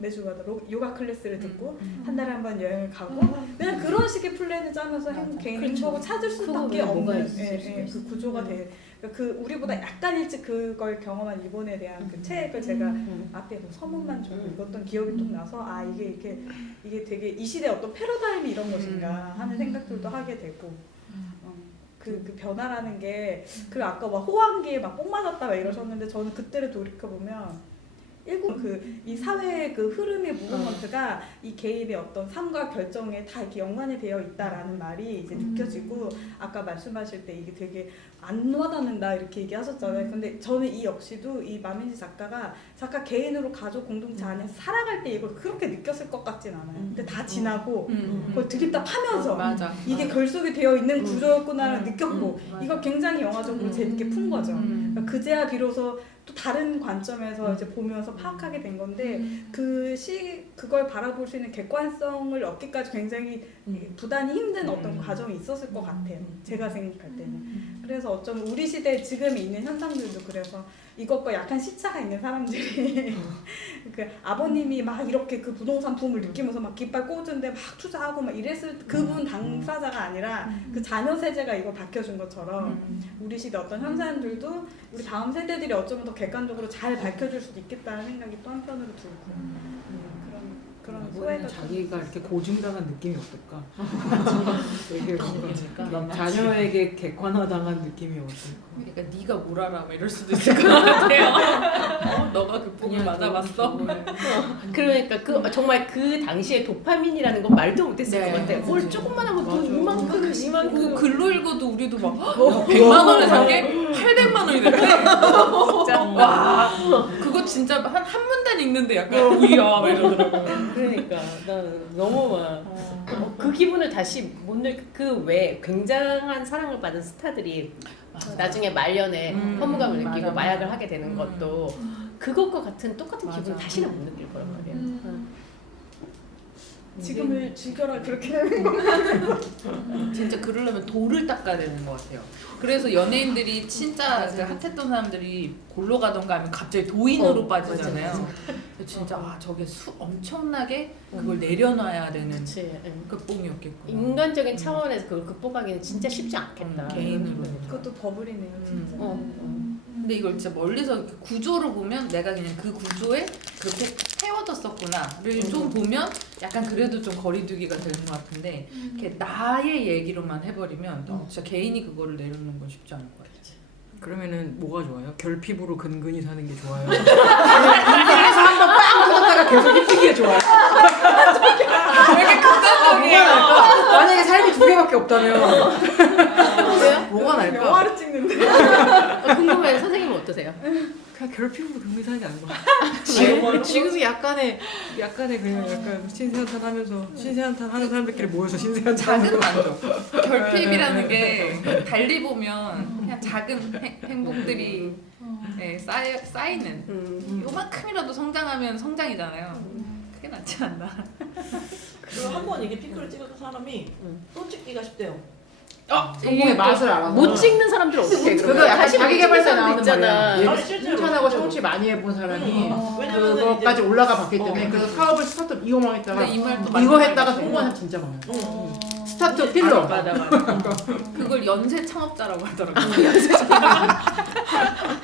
매주마다 요가 클래스를 듣고 한 달에 한 번 여행을 가고 그냥 그런 식의 플랜을 짜면서 개인 행복을 찾을 수밖에 없는 그 구조가 돼. 그 우리보다 약간 일찍 그걸 경험한 일본에 대한 그 책을 제가 앞에 뭐 서문만 좀 읽었던 기억이 좀 나서 이게 되게 이 시대 어떤 패러다임이 이런 것인가 하는 생각들도 하게 되고. 그 변화라는 게 아까 막 호황기에 막 뽕 맞았다 막 이러셨는데 저는 그때를 돌이켜 보면 이 사회의 그 흐름의 무브먼트가 이 개인의 어떤 삶과 결정에 다 이렇게 연관이 되어 있다라는 말이 이제 느껴지고 아까 말씀하실 때 이게 되게 안 와닿는다 이렇게 얘기하셨잖아요. 근데 저는 이 역시도 이 마민지 작가 개인으로 가족 공동체 안에서 살아갈 때 이걸 그렇게 느꼈을 것 같진 않아요. 근데 다 지나고 그걸 드립다 파면서 이게 결속이 되어 있는 구조였구나를 느꼈고 이걸 굉장히 영화적으로 재밌게 푼 거죠. 그러니까 그제야 비로소 또 다른 관점에서 이제 보면서 파악하게 된 건데 그걸 바라볼 수 있는 객관성을 얻기까지 굉장히 부단히 힘든 어떤 과정이 있었을 것 같아요. 제가 생각할 때는. 그래서 어쩌면 우리 시대에 지금 있는 현상들도 그래서 이것과 약간 시차가 있는 사람들이 그 아버님이 막 이렇게 그 부동산 붐을 느끼면서 막 깃발 꽂은데 막 투자하고 막 이랬을 그분 당사자가 아니라 그 자녀 세대가 이걸 밝혀준 것처럼 우리 시대 어떤 현상들도 우리 다음 세대들이 어쩌면 더 객관적으로 잘 밝혀줄 수도 있겠다는 생각이 또 한편으로 들고 그런 소외가 자기가 이렇게 고증당한 느낌이 어떨까? 되게 뭔가 자녀에게 객관화당한 느낌이 어떨까? 그러니까 네가 뭘 알아? 막 이럴 수도 있을 것 같아요. 너가 그 복을 맞아봤어? 그러니까 그 정말 그 당시에 도파민이라는 건 말도 못했을 것 같아요. 뭘 조금만 하면 돈 이만큼 그 글로 읽어도 우리도 막 100만 원에 산 게 800만 원이 됐대. 진짜 와 그거 진짜 한 문단 읽는데 약간 우야 막 이러더라고요. 그러니까 나 너무 막 그 기분을 다시 못 느. 그 외에 굉장한 사랑을 받은 스타들이 나중에 말년에 허무감을 느끼고 맞아. 마약을 하게 되는 것도 그것과 같은 똑같은 기분 다시는 못 느낄 거란 말이야. 지금을 즐겨라 그렇게 되는 거 진짜 그러려면 돌을 닦아야 되는 것 같아요. 그래서 연예인들이 진짜 그 핫했던 사람들이 골로 가던가 하면 갑자기 도인으로 빠지잖아요. 근데 진짜 저게 엄청나게 그걸 내려놔야 되는 그치. 극복이었겠구나. 인간적인 차원에서 그걸 극복하기는 진짜 쉽지 않겠다. 개인으로. 그것도 버블이네요 진짜. 근데 이걸 진짜 멀리서 이렇게 구조를 보면 내가 그냥 그 구조에 그렇게 태워졌었구나를 좀 보면 약간 그래도 좀 거리두기가 되는 것 같은데 이렇게 나의 얘기로만 해버리면 진짜 개인이 그거를 내려놓는 건 쉽지 않을 것 같아요. 그러면은 뭐가 좋아요? 결핍으로 근근히 사는 게 좋아요? 인생에서 한번 빵 터졌다가 계속 힘들게 좋아요? 왜 이렇게 극단적이에요? 만약에 삶이 2개밖에 없다면 그래요? 뭐가 날까? 영화를 찍는데 궁금해요. 선생님은 어떠세요? 그냥 결핍으로 근근히 사는 게 아닌 것 같아요. 지금이 약간의 그냥 약간 신세한탄 하면서 신세한탄 하는 사람들끼리 모여서 신세한탄 작은 만족. 결핍이라는 게 달리 보면 그냥 작은 행복들이 네, 쌓이는 요만큼이라도 성장하면 성장이잖아요. 그게 낫지 않나. 그리고 한 번 이게 피크를 찍은 사람이 또 찍기가 쉽대요. 성공의 맛을 알아서 못 찍는 사람들 어떻게 해? 그거 약간 다시 자기 못 찍는 개발사 사람도 나오는 있잖아. 말이야. 아니, 실제로. 칭찬하고 성취 많이 해본 사람이 왜냐면은 그거까지 이제- 올라가 봤기 때문에 그래서 사업을 스타트업 이거 망했다가 근데 이 말도 이거 맞는 했다가 말이지. 성공한 사람 진짜 많아요. 스타트업 필러. 맞아. 그걸 연쇄 창업자라고 하더라고요.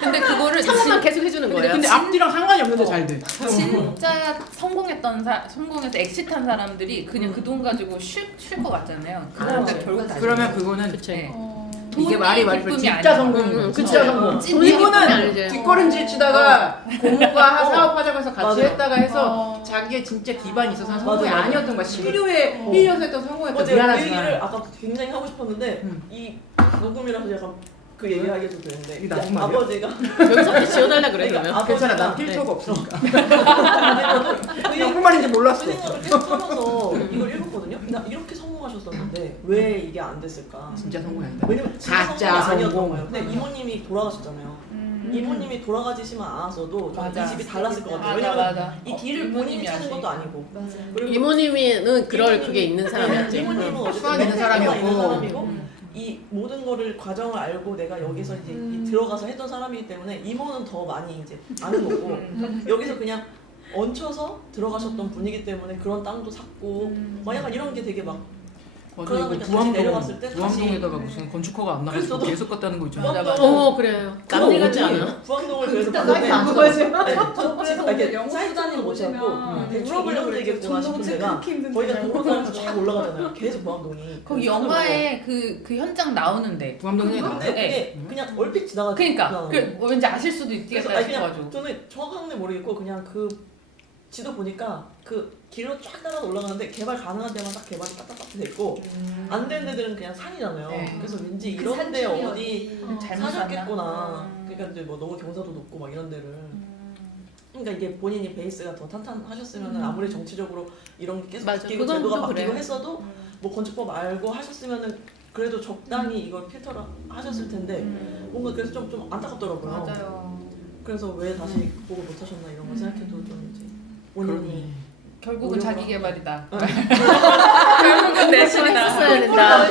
근데 그거를 창업만 계속 해주는 거예요. 근데 앞뒤랑 상관이 없는데 잘 돼. 진짜 성공해서 엑시트한 사람들이 그냥 그 돈 가지고 쉴 것 같잖아요. 그런데 결국 다 그러면 그거는 그쵸. 네. 이게 돈이 말이 기쁨이 진짜 아니야. 성공이에요. 그쵸. 진짜 성공. 찐 이분은 아니지. 뒷걸음질 치다가 고모가 사업하자고 해서 같이 맞아요. 했다가 해서 자기의 진짜 기반이 있어서 한 성공이 맞아요. 아니었던 거야. 필요에 힐려서 했던 성공이었던 제가 그 미안하지만. 얘기를 아까 굉장히 하고 싶었는데 이 녹음이라서 약간 그 얘기 하기도 되는데 이게 나쁜 말이야? 아버지가 여기서 지어달라 그래 그러면. 아버지가- 괜찮아, 난 필터가 없으니까. 그 무슨 말인지 몰랐어. 그 생각을 계속 하면서 이걸 읽었거든요. 나 이렇게 성공하셨었는데 왜 이게 안 됐을까? 진짜 성공이 아니다. 왜냐면 진짜 가짜 성공이 아니었던 성공. 거예요. 근데 이모님이 돌아가셨잖아요. 이모님이 돌아가시지만 않았어도 저는 이 집이 달랐을 것 같아요. 왜냐면 이 길을 본인이 찾은 것도 아니고. 그리고 이모님은 그럴 이모님이- 그게 있는 네, 사람이었지. 이모님은 어쨌든 수완 있는 멘탈이 있는 사람이었고. 사람이고 이 모든 거를 과정을 알고 내가 여기서 이제 이 들어가서 했던 사람이기 때문에 이모는 더 많이 이제 아는 거고 여기서 그냥 얹혀서 들어가셨던 분이기 때문에 그런 땅도 샀고 막 약간 이런 게 되게 막 맞아, 그러다 이거 보니까 다시 내려갔을 때 부암동에다가 무슨 건축허가 안 나가지고 그래서 계속 갔다는 거 있잖아. 맞아, 맞아. 어 그래요. 남들 같지 않아. 부항동을 그래서 그때 봤는데 사이트 안 보여줘. 네, 저 그래서 이렇게 오늘 영어 수단이 사이트는 못 찾고 보시면 대충 물어보려고 이런 그랬죠. 데겠구나 싶은 전동체 데가 그렇게 힘든 거기가 데가 도로가면서 쫙 올라가잖아요. 계속 부항동이. 거기 영화에 그 현장 나오는데. 부암동에 나와. 근데 그게 그냥 얼핏 지나가. 그러니까 왠지 아실 수도 그래서 있겠다 아니 그냥 싶어가지고. 저는 정확한지 모르겠고 그냥 그 지도 보니까 그 길로 쫙 따라서 올라가는데 개발 가능한 데만 딱 개발이 딱딱딱 돼 있고 안 되는 데들은 그냥 산이잖아요. 네. 그래서 왠지 이런 데 어디 잘못 사셨겠구나. 그러니까 이제 뭐 너무 경사도 높고 막 이런 데를. 그러니까 이게 본인이 베이스가 더 탄탄하셨으면 아무리 정치적으로 이런 게 계속 맞아. 바뀌고 그건 제도가 또 바뀌고 그래. 했어도 뭐 건축법 알고 하셨으면은 그래도 적당히 이걸 필터를 하셨을 텐데 뭔가 그래서 좀 안타깝더라고요. 맞아요. 그래서 왜 다시 극복을 못 하셨나 이런 걸 생각해도 좀 이제 본인이 결국은 자기 개발이다. 결국은 내신이다. 했었어야 된다.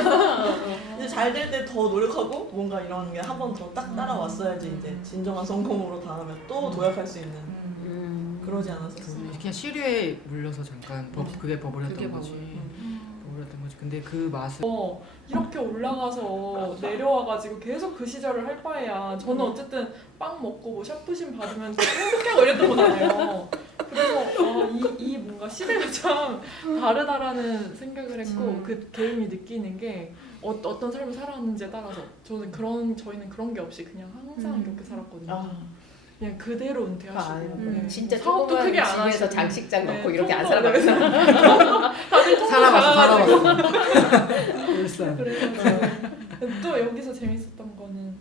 이제 잘 될 때 더 노력하고 뭔가 이런 게 한 번 더 딱 따라왔어야지 이제 진정한 성공으로 다음에 또 도약할 수 있는 그러지 않았었어. 그냥 시류에 물려서 잠깐 그게 버블이었던 그게 거지. 버블. 버블이었던 거지. 근데 그 맛을 이렇게 올라가서 내려와가지고 계속 그 시절을 할 바에야 저는 어쨌든 빵 먹고 뭐 샤프심 받으면서 행복하고 이랬던 거잖아요. 그래서 이 뭔가 시대가 참 다르다라는 생각을 했고 그 게임이 느끼는 게 어떤 삶을 살아왔는지에 따라서 저희는 그런 게 없이 그냥 항상 이렇게 살았거든요. 그냥 그대로 은퇴하시고 진짜 사업도 조그만 크게 안 집에서 하시고 장식장 넣고 네, 이렇게 안 좀 더, 살아봤어. 다들 살아봤어. 그래서 또 여기서 재밌었던 거는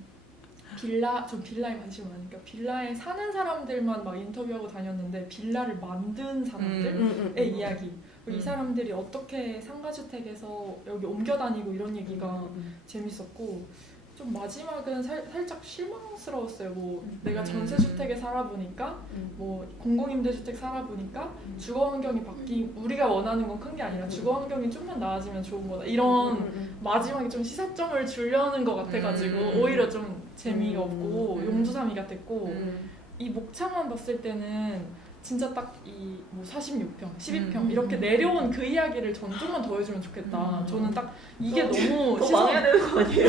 전 빌라에 관심이 많으니까 빌라에 사는 사람들만 막 인터뷰하고 다녔는데 빌라를 만든 사람들의 이야기 이 사람들이 어떻게 상가주택에서 여기 옮겨 다니고 이런 얘기가 재밌었고 좀 마지막은 살짝 실망스러웠어요. 뭐 내가 전세주택에 살아보니까 뭐 공공임대주택 살아보니까 주거환경이 우리가 원하는 건 큰 게 아니라 주거환경이 좀만 나아지면 좋은 거다 이런 마지막에 좀 시사점을 주려는 것 같아가지고 오히려 좀 재미가 없고 용두사미가 됐고 이 목차만 봤을 때는 진짜 딱 이 뭐 46평, 12평 이렇게 내려온 그 이야기를 전 좀만 더 해주면 좋겠다. 저는 딱 이게 너무 더 망해야 되는 거 아니에요?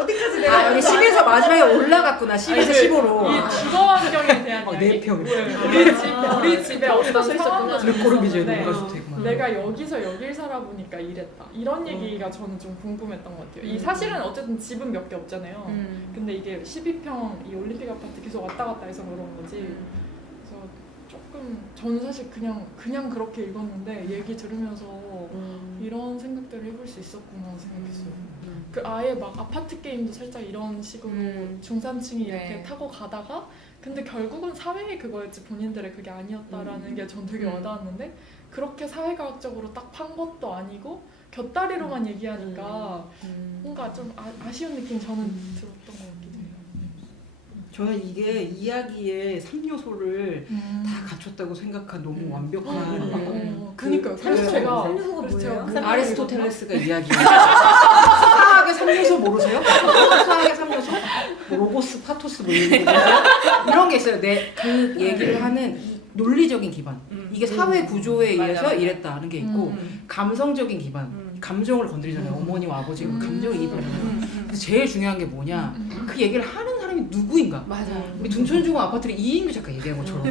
어디까지 내가 여기 10에서 마지막에 올라갔구나. 10에서 15로. 이 주거 환경에 대한 이야기. 4평. 우리 집에 어떤 상황도 들꼬름이죠. 네. 농가주택. 내가 여기서 여길 살아보니까 이랬다. 이런 얘기가 저는 좀 궁금했던 것 같아요. 이 사실은 어쨌든 집은 몇 개 없잖아요. 근데 이게 12평 이 올림픽 아파트 계속 왔다 갔다 해서 그런 거지. 그래서 조금 저는 사실 그냥 그렇게 읽었는데 얘기 들으면서 이런 생각들을 해볼 수 있었구나 생각했어요. 그 아예 막 아파트 게임도 살짝 이런 식으로 중산층이 이렇게 타고 가다가 근데 결국은 사회의 그거였지 본인들의 그게 아니었다라는 게 전 되게 와닿았는데 그렇게 사회과학적으로 딱 판 것도 아니고 곁다리로만 얘기하니까 뭔가 좀 아쉬운 느낌이 저는 들었던 것 같기도 해요. 저는 이게 이야기의 3요소를 다 갖췄다고 생각한 너무 완벽한 그러니까요. 그래서 그- 제가 삼요소가 뭐예요? 아리스토텔레스가 이야기해요. 수학의 3요소 모르세요? 수학의 3요소? 뭐 로고스, 파토스 뭐 이런 게 있어요. 그 얘기를 하는 이 논리적인 기반. 이게 사회 구조에 의해서 이랬다는 게 있고 감성적인 기반. 감정을 건드리잖아요. 어머니와 아버지가 감정을 이입하잖아요. 근데 제일 중요한 게 뭐냐? 그 얘기를 하는 사람이 누구인가? 맞아. 우리 둔촌주공 아파트를 이인규 작가 얘기한 것처럼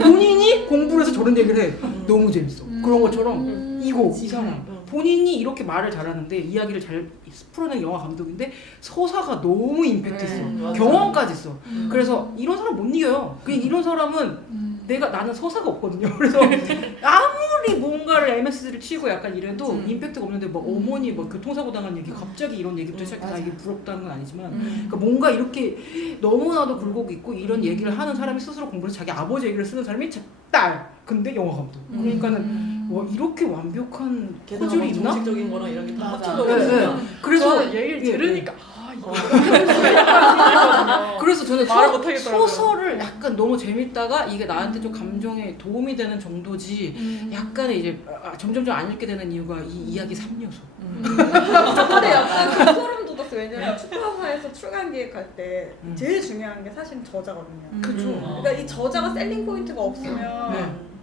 본인이 공부를 해서 저런 얘기를 해. 너무 재밌어. 그런 것처럼 이 사람 본인이 이렇게 말을 잘하는데 이야기를 잘 풀어낸 영화 감독인데 서사가 너무 임팩트있어. 경험까지 있어. 그래서 이런 사람 못 이겨요. 이런 사람은 나는 서사가 없거든요. 그래서 아무리 뭔가를 MS를 치고 약간 이래도 임팩트가 없는데 막 어머니 막 교통사고 당한 얘기 갑자기 이런 얘기부터 시작해서 이게 부럽다는 건 아니지만 그러니까 뭔가 이렇게 너무나도 굴곡 있고 이런 얘기를 하는 사람이 스스로 공부해서 자기 아버지 얘기를 쓰는 사람이 딸 근데 영화 감독 그러니까는 와 이렇게 완벽한 게다가 포줄이 막 있나? 정식적인 거랑 이런 게 다 맞아. 합쳐져가지고 그래서 저는 얘기를 예, 들으니까 그래서 저는 말을 못하겠더라고요. 소설을 약간 너무 재밌다가 이게 나한테 좀 감정에 도움이 되는 정도지 약간의 이제 점점점 안 읽게 되는 이유가 이 이야기 3요소 근데 약간 소름 돋았어요. 왜냐면 출판사에서 출간 기획할 때 제일 중요한 게 사실 저자거든요. 그쵸 그러니까 이 저자가 셀링 포인트가 없으면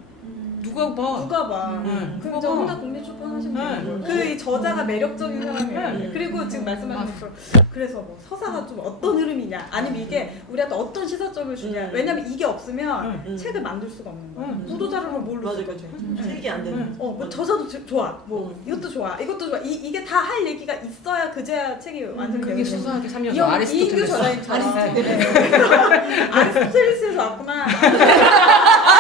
누가 봐 누가 봐. 그럼 저 혼자 독립 출판하시면 되는 거예요. 그 이 저자가 매력적인 사람이에요. 그리고 지금 말씀하신 것처럼 그래서 뭐 서사가 좀 어떤 흐름이냐 아니면 이게 우리한테 어떤 시사점을 주냐. 왜냐면 이게 없으면 책을 만들 수가 없는 거야. 보도자료를 뭘로 맞아 쓸 그죠. 거지. 실기 안 되는. 뭐 저자도 좋아. 뭐 이것도 좋아. 이것도 좋아. 이게 다 할 얘기가 있어야 그제야 책이 완성되는 그게 거지. 수사하게 3요소 이인규 아리스토텔레스 저자인 아리스토텔레스에서 왔구나.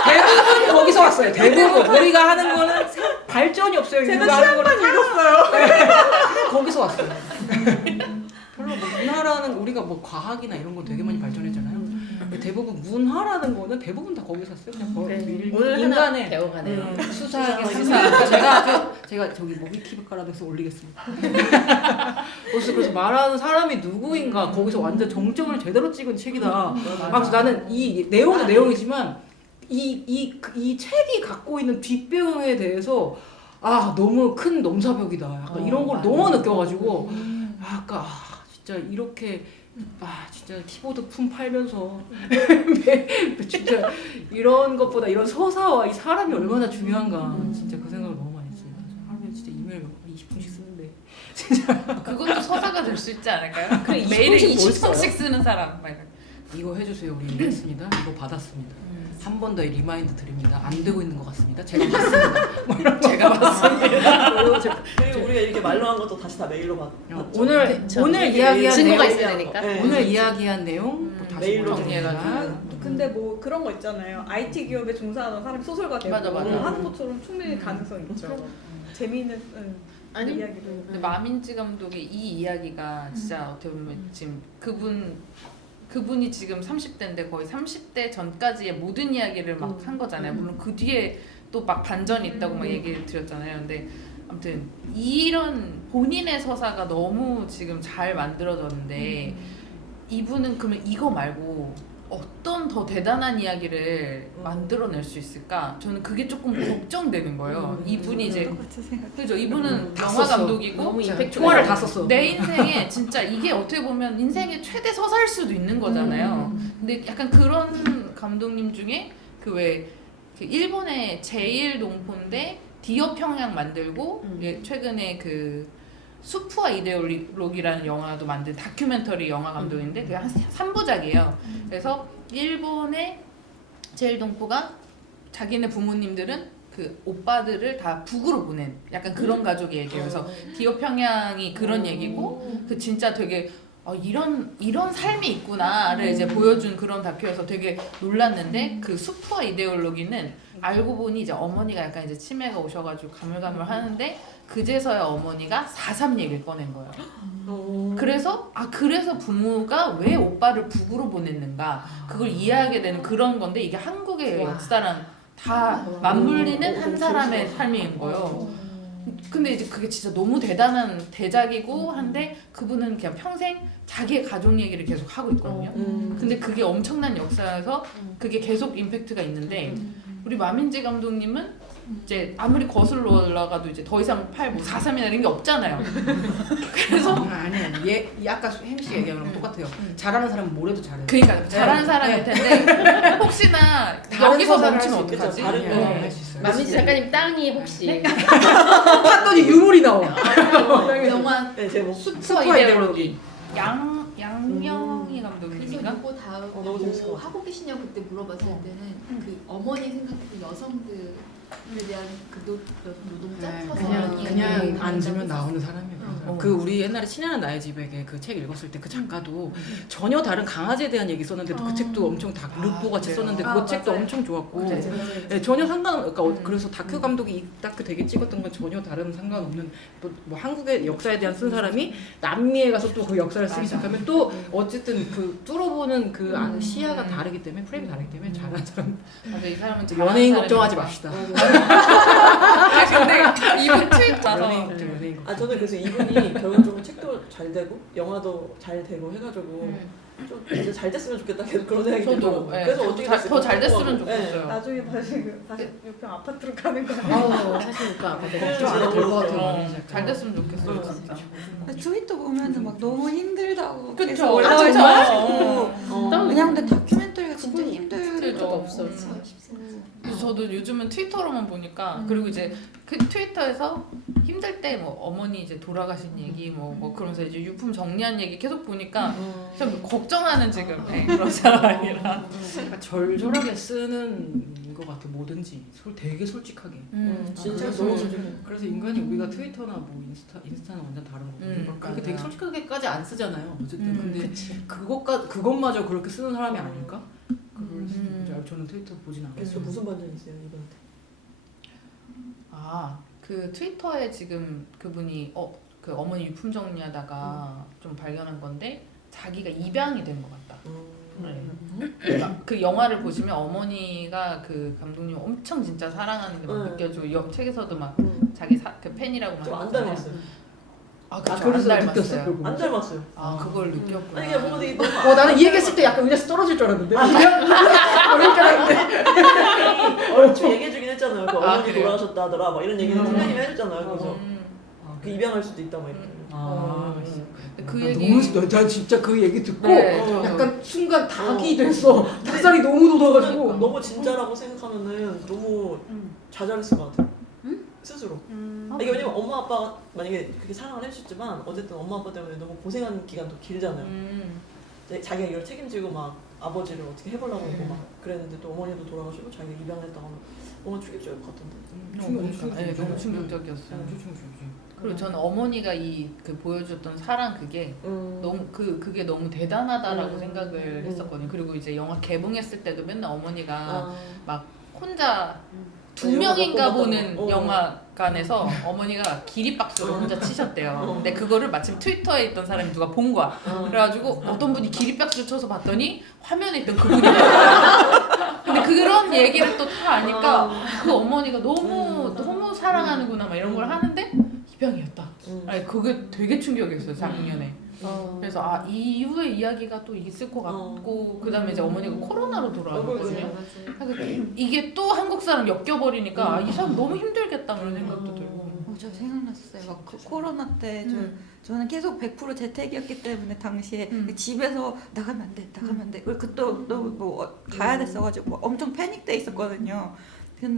대부분 거기서 왔어요 대부분 우리가 하는 거는 발전이 없어요 제가 인류가 하는 거는 시험만 읽었어요. 거기서 왔어요 별로 뭐 문화라는 우리가 뭐 과학이나 이런 건 되게 많이 발전했잖아요 근데 대부분 문화라는 거는 대부분 다 거기서 왔어요 그냥 오늘 하나 인간의 배워가네요. 수사하게 3요소 제가 제가 저기 뭐 위키백과라에서 올리겠습니다. 그래서 말하는 사람이 누구인가 거기서 완전 정점을 제대로 찍은 책이다. 그래서 나는 이 내용도 내용이지만 이 책이 갖고 있는 뒷배경에 대해서 너무 큰 넘사벽이다. 약간 이런 걸 너무 느껴가지고 약간 진짜 이렇게 진짜 키보드 품 팔면서 진짜 이런 것보다 이런 서사와 이 사람이 얼마나 중요한가 진짜 그 생각을 너무 많이 했습니다. 하루에 진짜 이메일 20분씩 쓰는데 그것도 서사가 될 수 있지 않을까요? 그래, 매일에 20분씩 뭘 20분씩 쓰는 사람. 막 이런. 이거 해주세요. 우리 이거 했습니다. 이거 받았습니다. 한 번 더 리마인드 드립니다. 안 되고 있는 것 같습니다. 제가 봤습니다. 제가 봤습니다. 그리고 우리가 이렇게 말로 한 것도 다시 다 메일로 받죠. 오늘 이야기한 증거가 내용, 있어야 되니까. 네. 오늘 이야기한 내용 또 다시 메일로 정리해가지고 근데 뭐 그런 거 있잖아요. IT 기업에 종사하는 사람이 소설가 되고 맞아. 하는 것처럼 충분히 가능성이 있죠. 재미있는 아니 이야기도. 근데 마민지 감독의 이 이야기가 진짜 어떻게 보면 지금 그분이 지금 30대인데 거의 30대 전까지의 모든 이야기를 막 한 거잖아요. 물론 그 뒤에 또 막 반전이 있다고 막 얘기를 드렸잖아요. 근데 아무튼 이런 본인의 서사가 너무 지금 잘 만들어졌는데 이분은 그러면 이거 말고 어떤 더 대단한 이야기를 만들어낼 수 있을까? 저는 그게 조금 걱정되는 거예요. 이분이 이제 똑같이 생각. 그죠? 이분은 다 영화 썼어. 감독이고 너무 임팩트가 총알을 다 썼어. 내 인생에 진짜 이게 어떻게 보면 인생의 최대 서사일 수도 있는 거잖아요. 근데 약간 그런 감독님 중에 그 일본의 제1동포인데 디어 평양 만들고 최근에 그 수프와 이데올로기라는 영화도 만든 다큐멘터리 영화 감독인데 그게 한 3부작이에요. 그래서 일본의 제1동포가 자기네 부모님들은 그 오빠들을 다 북으로 보낸 약간 그런 가족 얘기예요. 그래서 디어 평양이 그런 얘기고 그 진짜 되게 이런 삶이 있구나를 이제 보여준 그런 다큐여서 되게 놀랐는데 그 수프와 이데올로기는 알고 보니 이제 어머니가 약간 이제 치매가 오셔가지고 가물가물 하는데 그제서야 어머니가 4.3 얘기를 꺼낸 거예요. 그래서 부모가 왜 오빠를 북으로 보냈는가 그걸 이해하게 되는 그런 건데 이게 한국의 역사랑 다 맞물리는 한 사람의 삶인 거예요. 근데 이제 그게 진짜 너무 대단한 대작이고 한데 그분은 그냥 평생 자기의 가족 얘기를 계속 하고 있거든요. 근데 그게 엄청난 역사여서 그게 계속 임팩트가 있는데 우리 마민지 감독님은 이제 아무리 거슬러 올라가도 이제 더 이상 4.3이나 이런 게 없잖아요. 그래서 아니 아까 햄씨 얘기한 거랑 똑같아요. 잘하는 사람은 뭐래도 잘해요. 그러니까 잘하는 사람일 텐데 혹시나 여기서 멈추면 어떡하지? 할수 있어요. 마민지 작가님 땅이 혹시 봤더니 유물이 나와. 영화 네, 제목. 수프와 이데올로기 양명희 그래서 감독님인가? 이거 다음 너무 재밌을 것 뭐 같아. 하고 계시냐고 그때 물어봤을 때는 그 어머니 생각했던 여성들에 대한 그 노동자 서사이 그냥 앉으면 나오는 사람이에요. 어. 그 우리 옛날에 친애는 나의 집에게 그 책 읽었을 때 그 작가도 전혀 다른 강아지에 대한 얘기 썼는데도 그 책도 엄청 다르고 같이 그래요? 썼는데 그 책도 맞아요. 엄청 좋았고 네, 네, 전혀 그러니까 그래서 다큐 감독이 이 다큐 되게 찍었던 건 전혀 다른 상관없는 뭐 한국의 역사에 대한 쓴 사람이 남미에 가서 또 그 역사를 쓰기 시작하면 또 어쨌든 그 뚫어보는 그 시야가 다르기 때문에 프레임이 다르기 때문에 잘하는 사람 맞아 이 사람은 연예인 걱정하지 맙시다. 맙시다. 근데 이분 트윗 연예인 봐서 걱정 연예인 걱정. 저는 그래서 이분이 결과적으로 책도 잘 되고 영화도 잘 되고 해가지고 좀 이제 잘 됐으면 좋겠다 계속 그런 생각이 저도 들더라고요. 네, 그래서 어떻게 더 잘 됐으면 궁금하고. 네. 좋겠어요. 나중에 다시 육평 아파트로 가는 거야. 아우 사실 오빠 걱정 안 해도 될 것 같아요. 잘 됐으면 좋겠어요 진짜. 트위터 보면은 막 너무 힘들다고 그쵸. 계속 올라와 정말? 있어요. 왜냐면 근데 다큐멘터리가 진짜 힘들. 힘들죠. 없어. 그래서 저도 요즘은 트위터로만 보니까 그리고 이제 그 트위터에서 힘들 때 뭐 어머니 이제 돌아가신 얘기 뭐 그러면서 이제 유품 정리한 얘기 계속 보니까 좀 걱정하는 지금 그런 상황이라. 그러니까 절절하게 쓰는 것 같아 뭐든지 되게 솔직하게. 진짜 그래서- 너무 솔직해. 그래서 인간이 우리가 트위터나 뭐 인스타는 완전 다른 거고 그렇게 맞아요. 되게 솔직하게까지 안 쓰잖아요. 어쨌든 근데 그치. 그것마저 그렇게 쓰는 사람이 아닐까? 그럴 수도 음. 있죠. 저는 트위터 보진 않고. 그래서 무슨 반전이 있어요 이분한테? 그 트위터에 지금 그분이 그 어머니 유품 정리하다가 좀 발견한 건데 자기가 입양이 된 것 같다. 그 영화를 보시면 어머니가 그 감독님 엄청 진짜 사랑하는 게 막 느껴지고 책에서도 막 자기 그 팬이라고 막 좀안 하잖아요. 닮았어요. 아, 그쵸. 안 그래서 닮았어요. 느꼈어, 안 닮았어요. 아, 그걸 느꼈구나. 아니 그냥 뭔가 되게 너무 나는 이 얘기했을 때 약간 의자에서 떨어질 줄 알았는데. 어릴 줄 알았는데. 좀 얘기해주긴 했잖아요. 그 어머니 그래요? 돌아가셨다더라 막 이런 얘기는 팀장님이 해줬잖아요. 그래서 음. 그 입양할 수도 있다 막 이렇게. 그 나 얘기 너무 난 진짜 그 얘기 듣고 네, 약간 순간 닭이 됐어. 닭살이 너무 돋아가지고. 너무 진짜라고 생각하면은 너무 자잘했을 것 같아요. 스스로. 이게 왜냐면 엄마 아빠가 만약에 그렇게 사랑을 해주셨지만 어쨌든 엄마 아빠 때문에 너무 고생한 기간도 길잖아요. 이제 자기가 이걸 책임지고 막 아버지를 어떻게 해보려고 하고 막 그랬는데 또 어머니도 돌아가시고 자기가 입양을 했다고 하면 뭔가 충격적일 것 같은데. 네, 너무 충격적이었어요. 그리고 저는 어머니가 그 보여줬던 사랑 그게 너무 그게 너무 대단하다라고 생각을 했었거든요. 그리고 이제 영화 개봉했을 때도 맨날 어머니가 막 혼자 두 명인가 보는 영화관에서 어머니가 기립박수를 혼자 치셨대요. 근데 그거를 마침 트위터에 있던 사람이 누가 본 거야. 그래가지고 어떤 분이 기립박수를 쳐서 봤더니 화면에 있던 그분이야. 근데 그런 얘기를 또 다 아니까 그 어머니가 너무 사랑하는구나 막 이런 걸 하는데 입양이었다. 아니 그게 되게 충격이었어요 작년에. 그래서 이후에 이야기가 또 있을 것 같고 그다음에 이제 어머니가 코로나로 돌아왔거든요. 이게 또 한국 사람 엮여버리니까 이 사람 너무 힘들겠다 그런 생각도 들고. 저 생각났어요. 막 그 코로나 때 저는 계속 100% 재택이었기 때문에 당시에 집에서 나가면 안 돼. 그때 뭐 가야 됐어가지고 엄청 패닉돼 있었거든요.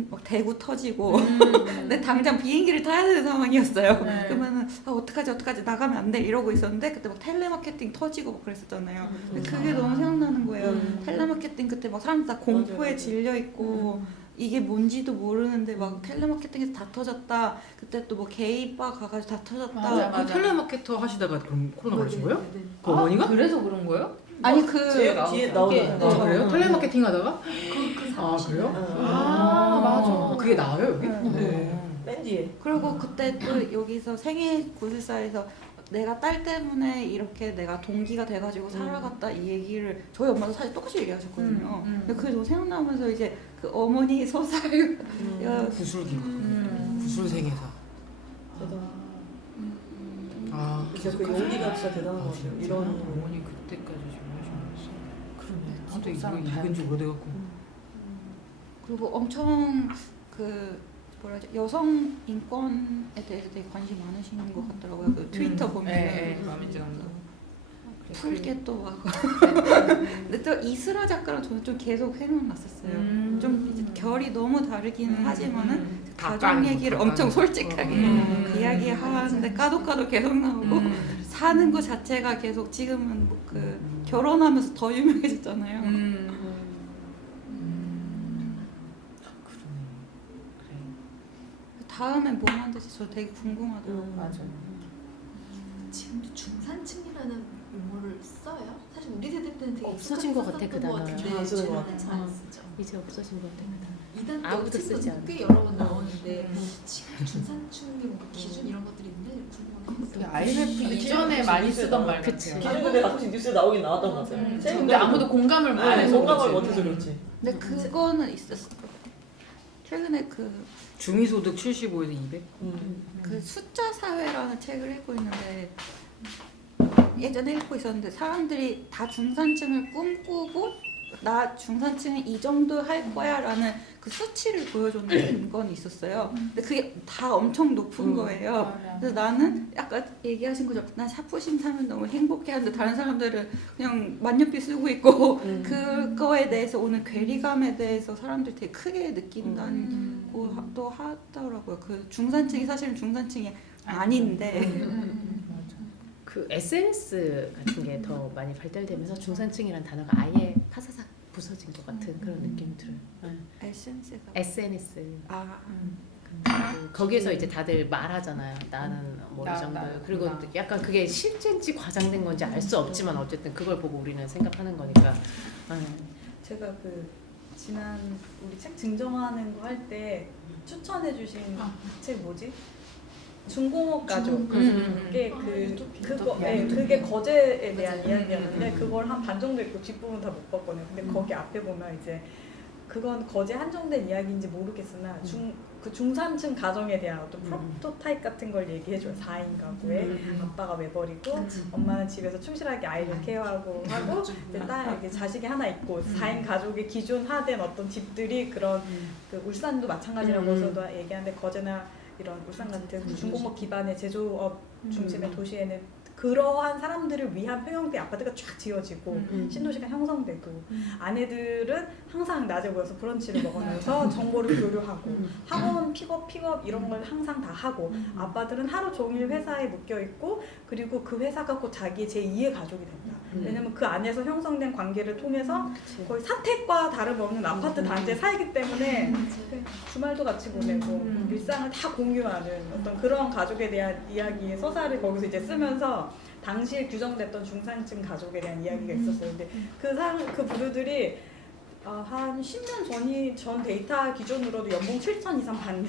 막 대구 터지고 근데 당장 비행기를 타야 되는 상황이었어요. 그러면은 어떡하지 나가면 안 돼 이러고 있었는데 그때 막 텔레마케팅 터지고 막 그랬었잖아요. 근데 그게 너무 생각나는 거예요. 텔레마케팅 그때 막 사람들 다 공포에 질려 있고 이게 뭔지도 모르는데 막 텔레마케팅에서 다 터졌다. 그때 또 뭐 게이바 가가지고 다 터졌다. 맞아. 텔레마케터 하시다가 그럼 코로나 걸리신 거예요? 네. 그 어머니가? 그래서 그런 거예요? 아니 뒤에 나오잖아요. 아 그래요? 텔레마케팅 하다가? 그 아 그래요? 맞아. 그게 나와요 여기? 맨 뒤에. 그리고 그때 또 여기서 생애 구슬사에서 내가 딸 때문에 이렇게 내가 동기가 돼가지고 살아갔다 이 얘기를 저희 엄마도 사실 똑같이 얘기하셨거든요. 근데 그게 너무 생각나면서 이제 그 어머니 서사를 구슬기 구슬생애사. 진짜 그 용기가 진짜 대단한 것 같아요. 이런 어머니 그때까지 준비하셨어. 그러네. 나도 이거 읽은 지 오래돼갖고. 그리고 엄청 여성 인권에 대해서 되게 관심 많으신 것 같더라고요. 그 트위터 보면은 마미지 감독. 풀게 또 막. 근데 또 이슬아 작가랑 저는 좀 계속 생각났었어요. 좀 이제 결이 너무 다르기는 하지만은 가족 얘기를 엄청 솔직하게 이야기하는데 까도 계속 나오고 사는 거 자체가 계속 지금은 뭐 결혼하면서 더 유명해졌잖아요. 다음엔 뭐 만들지 저 되게 궁금하더라고요. 맞아요. 지금도 중산층이라는 용어를 써요? 사실 우리 세대 때는 되게 없어진 것 같아, 그 단어는. 잘 안 쓰는 것 같아. 잘 안 쓰죠. 이제 없어진 것 같아. 이단 아무도 때 쓰지 않아. 꽤 여러 번 나오는데 지금 중산층의 뭔가 기준 이런 것들이 있는데 궁금한 IMF 이전에 많이 쓰던 말 그치. 같아요. 기준 근데 가끔씩 뉴스에 나오긴 나왔던 것 같아요. 근데 아무도 공감을 못 해서 공감을 그렇지. 못해서 그렇지. 근데 그거는 있었어요. 최근에 중위소득 75에서 200? 그 숫자 사회라는 책을 읽고 있는데 예전에 읽고 있었는데 사람들이 다 중산층을 꿈꾸고 나 중산층은 이 정도 할 거야 라는 그 수치를 보여주는 건 있었어요. 근데 그게 다 엄청 높은 거예요. 그래서 나는 아까 얘기하신 거죠. 난 샤프심 사면 너무 행복해 하는데 다른 사람들은 그냥 만년필 쓰고 있고 그거에 대해서 오는 괴리감에 대해서 사람들이 되게 크게 느낀다고 또 하더라고요. 그 중산층이 사실은 중산층이 아닌데 그 SNS 같은 게 더 많이 발달되면서 중산층이라는 단어가 아예 파사삭 부서진 것 같은 그런 느낌이 들어요. SNS가 SNS. 아 거기에서 이제 다들 말하잖아요. 나는 뭐 이 정도. 그리고 약간 그게 실제인지 과장된 건지 알 수 없지만 어쨌든 그걸 보고 우리는 생각하는 거니까. 제가 지난 우리 책 증정하는 거 할 때 추천해주신 책 뭐지? 중공업 가족. 그게 그거 네. 그게 거제에 대한 이야기였는데 그걸 한 반 정도 있고 뒷부분 다 못 봤거든요. 근데 거기 앞에 보면 이제 그건 거제 한정된 이야기인지 모르겠으나 그 중산층 가정에 대한 어떤 프로토타입 같은 걸 얘기해줘요. 4인 가구에 아빠가 외벌이고 엄마는 집에서 충실하게 아이를 케어하고 하고 이제 딸 자식이 하나 있고 4인 가족의 기존화된 어떤 집들이 그런 그 울산도 마찬가지라고 해서도 얘기하는데 거제나 이런 울산 같은 중공업 기반의 제조업 중심의 도시에는 그러한 사람들을 위한 평형대 아파트가 쫙 지어지고 신도시가 형성되고 아내들은 항상 낮에 모여서 브런치를 먹으면서 정보를 교류하고 학원 픽업 이런 걸 항상 다 하고 아빠들은 하루 종일 회사에 묶여 있고 그리고 그 회사가 곧 자기의 제2의 가족이 된다. 왜냐면 그 안에서 형성된 관계를 통해서 거의 사택과 다름없는 아파트 단지에 살기 때문에 주말도 같이 보내고 일상을 다 공유하는 어떤 그런 가족에 대한 이야기의 서사를 거기서 이제 쓰면서 당시에 규정됐던 중산층 가족에 대한 이야기가 있었어요. 근데 그 부류들이 한 10년 전 데이터 기준으로도 연봉 7천 이상 받는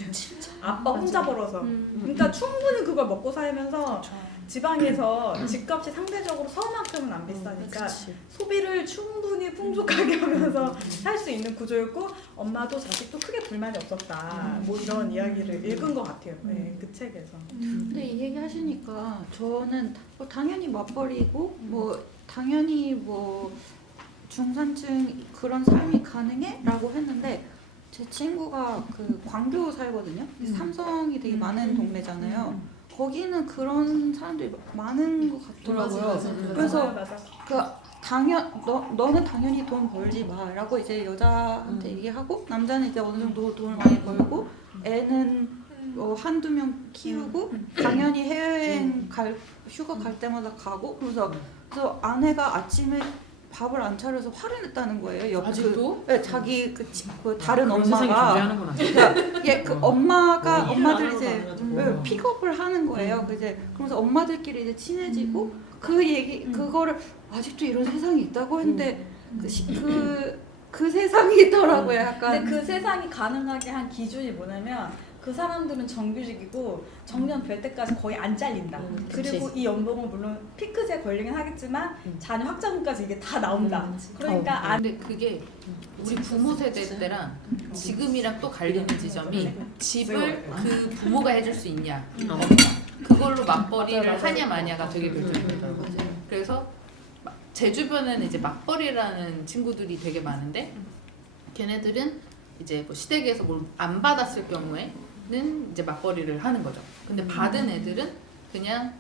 아빠 혼자 벌어서 그러니까 충분히 그걸 먹고 살면서 지방에서 집값이 상대적으로 서울만큼은 안 비싸니까 소비를 충분히 풍족하게 하면서 살 수 있는 구조였고 엄마도 자식도 크게 불만이 없었다. 뭐 이런 이야기를 읽은 것 같아요. 네, 그 책에서. 근데 이 얘기 하시니까 저는 뭐 당연히 맞벌이고 뭐 당연히 뭐 중산층 그런 삶이 가능해? 라고 했는데 제 친구가 그 광교 살거든요. 삼성이 되게 많은 동네잖아요. 거기는 그런 사람들이 많은 것 같더라고요. 그래서 너는 당연히 돈 벌지 마라고 이제 여자한테 얘기하고 남자는 이제 어느 정도 돈을 많이 벌고 애는 한두 명 키우고 당연히 해외여행 휴가 갈 때마다 가고 그래서 아내가 아침에 밥을 안 차려서 화를 냈다는 거예요. 아직도? 네, 자기 그 다른 그런 세상이 엄마가 존재하는 건 아니에요. 그 엄마가 일을 엄마들 안 하러 이제 다녀가지고. 픽업을 하는 거예요. 그러면서 엄마들끼리 이제 친해지고 그 얘기 그거를 아직도 이런 세상이 있다고 했는데 그 세상이 있더라고요. 약간 근데 그 세상이 가능하게 한 기준이 뭐냐면 그 사람들은 정규직이고 정년 될 때까지 거의 안 잘린다. 그리고 이 연봉은 물론 피크제 걸리긴 하겠지만 자녀 학자금까지 이게 다 나온다. 그러니까 근데 그게 우리 부모 세대 때랑 지금이랑 또 갈리는 지점이 집을 그 부모가 해줄 수 있냐 없냐 그걸로 맞벌이를 하냐 마냐가 되게 결정되더라고요. 그래서 제 주변에는 이제 맞벌이라는 친구들이 되게 많은데 걔네들은 이제 뭐 시댁에서 뭘 안 받았을 경우에는 이제 맞벌이를 하는 거죠. 근데 받은 애들은 그냥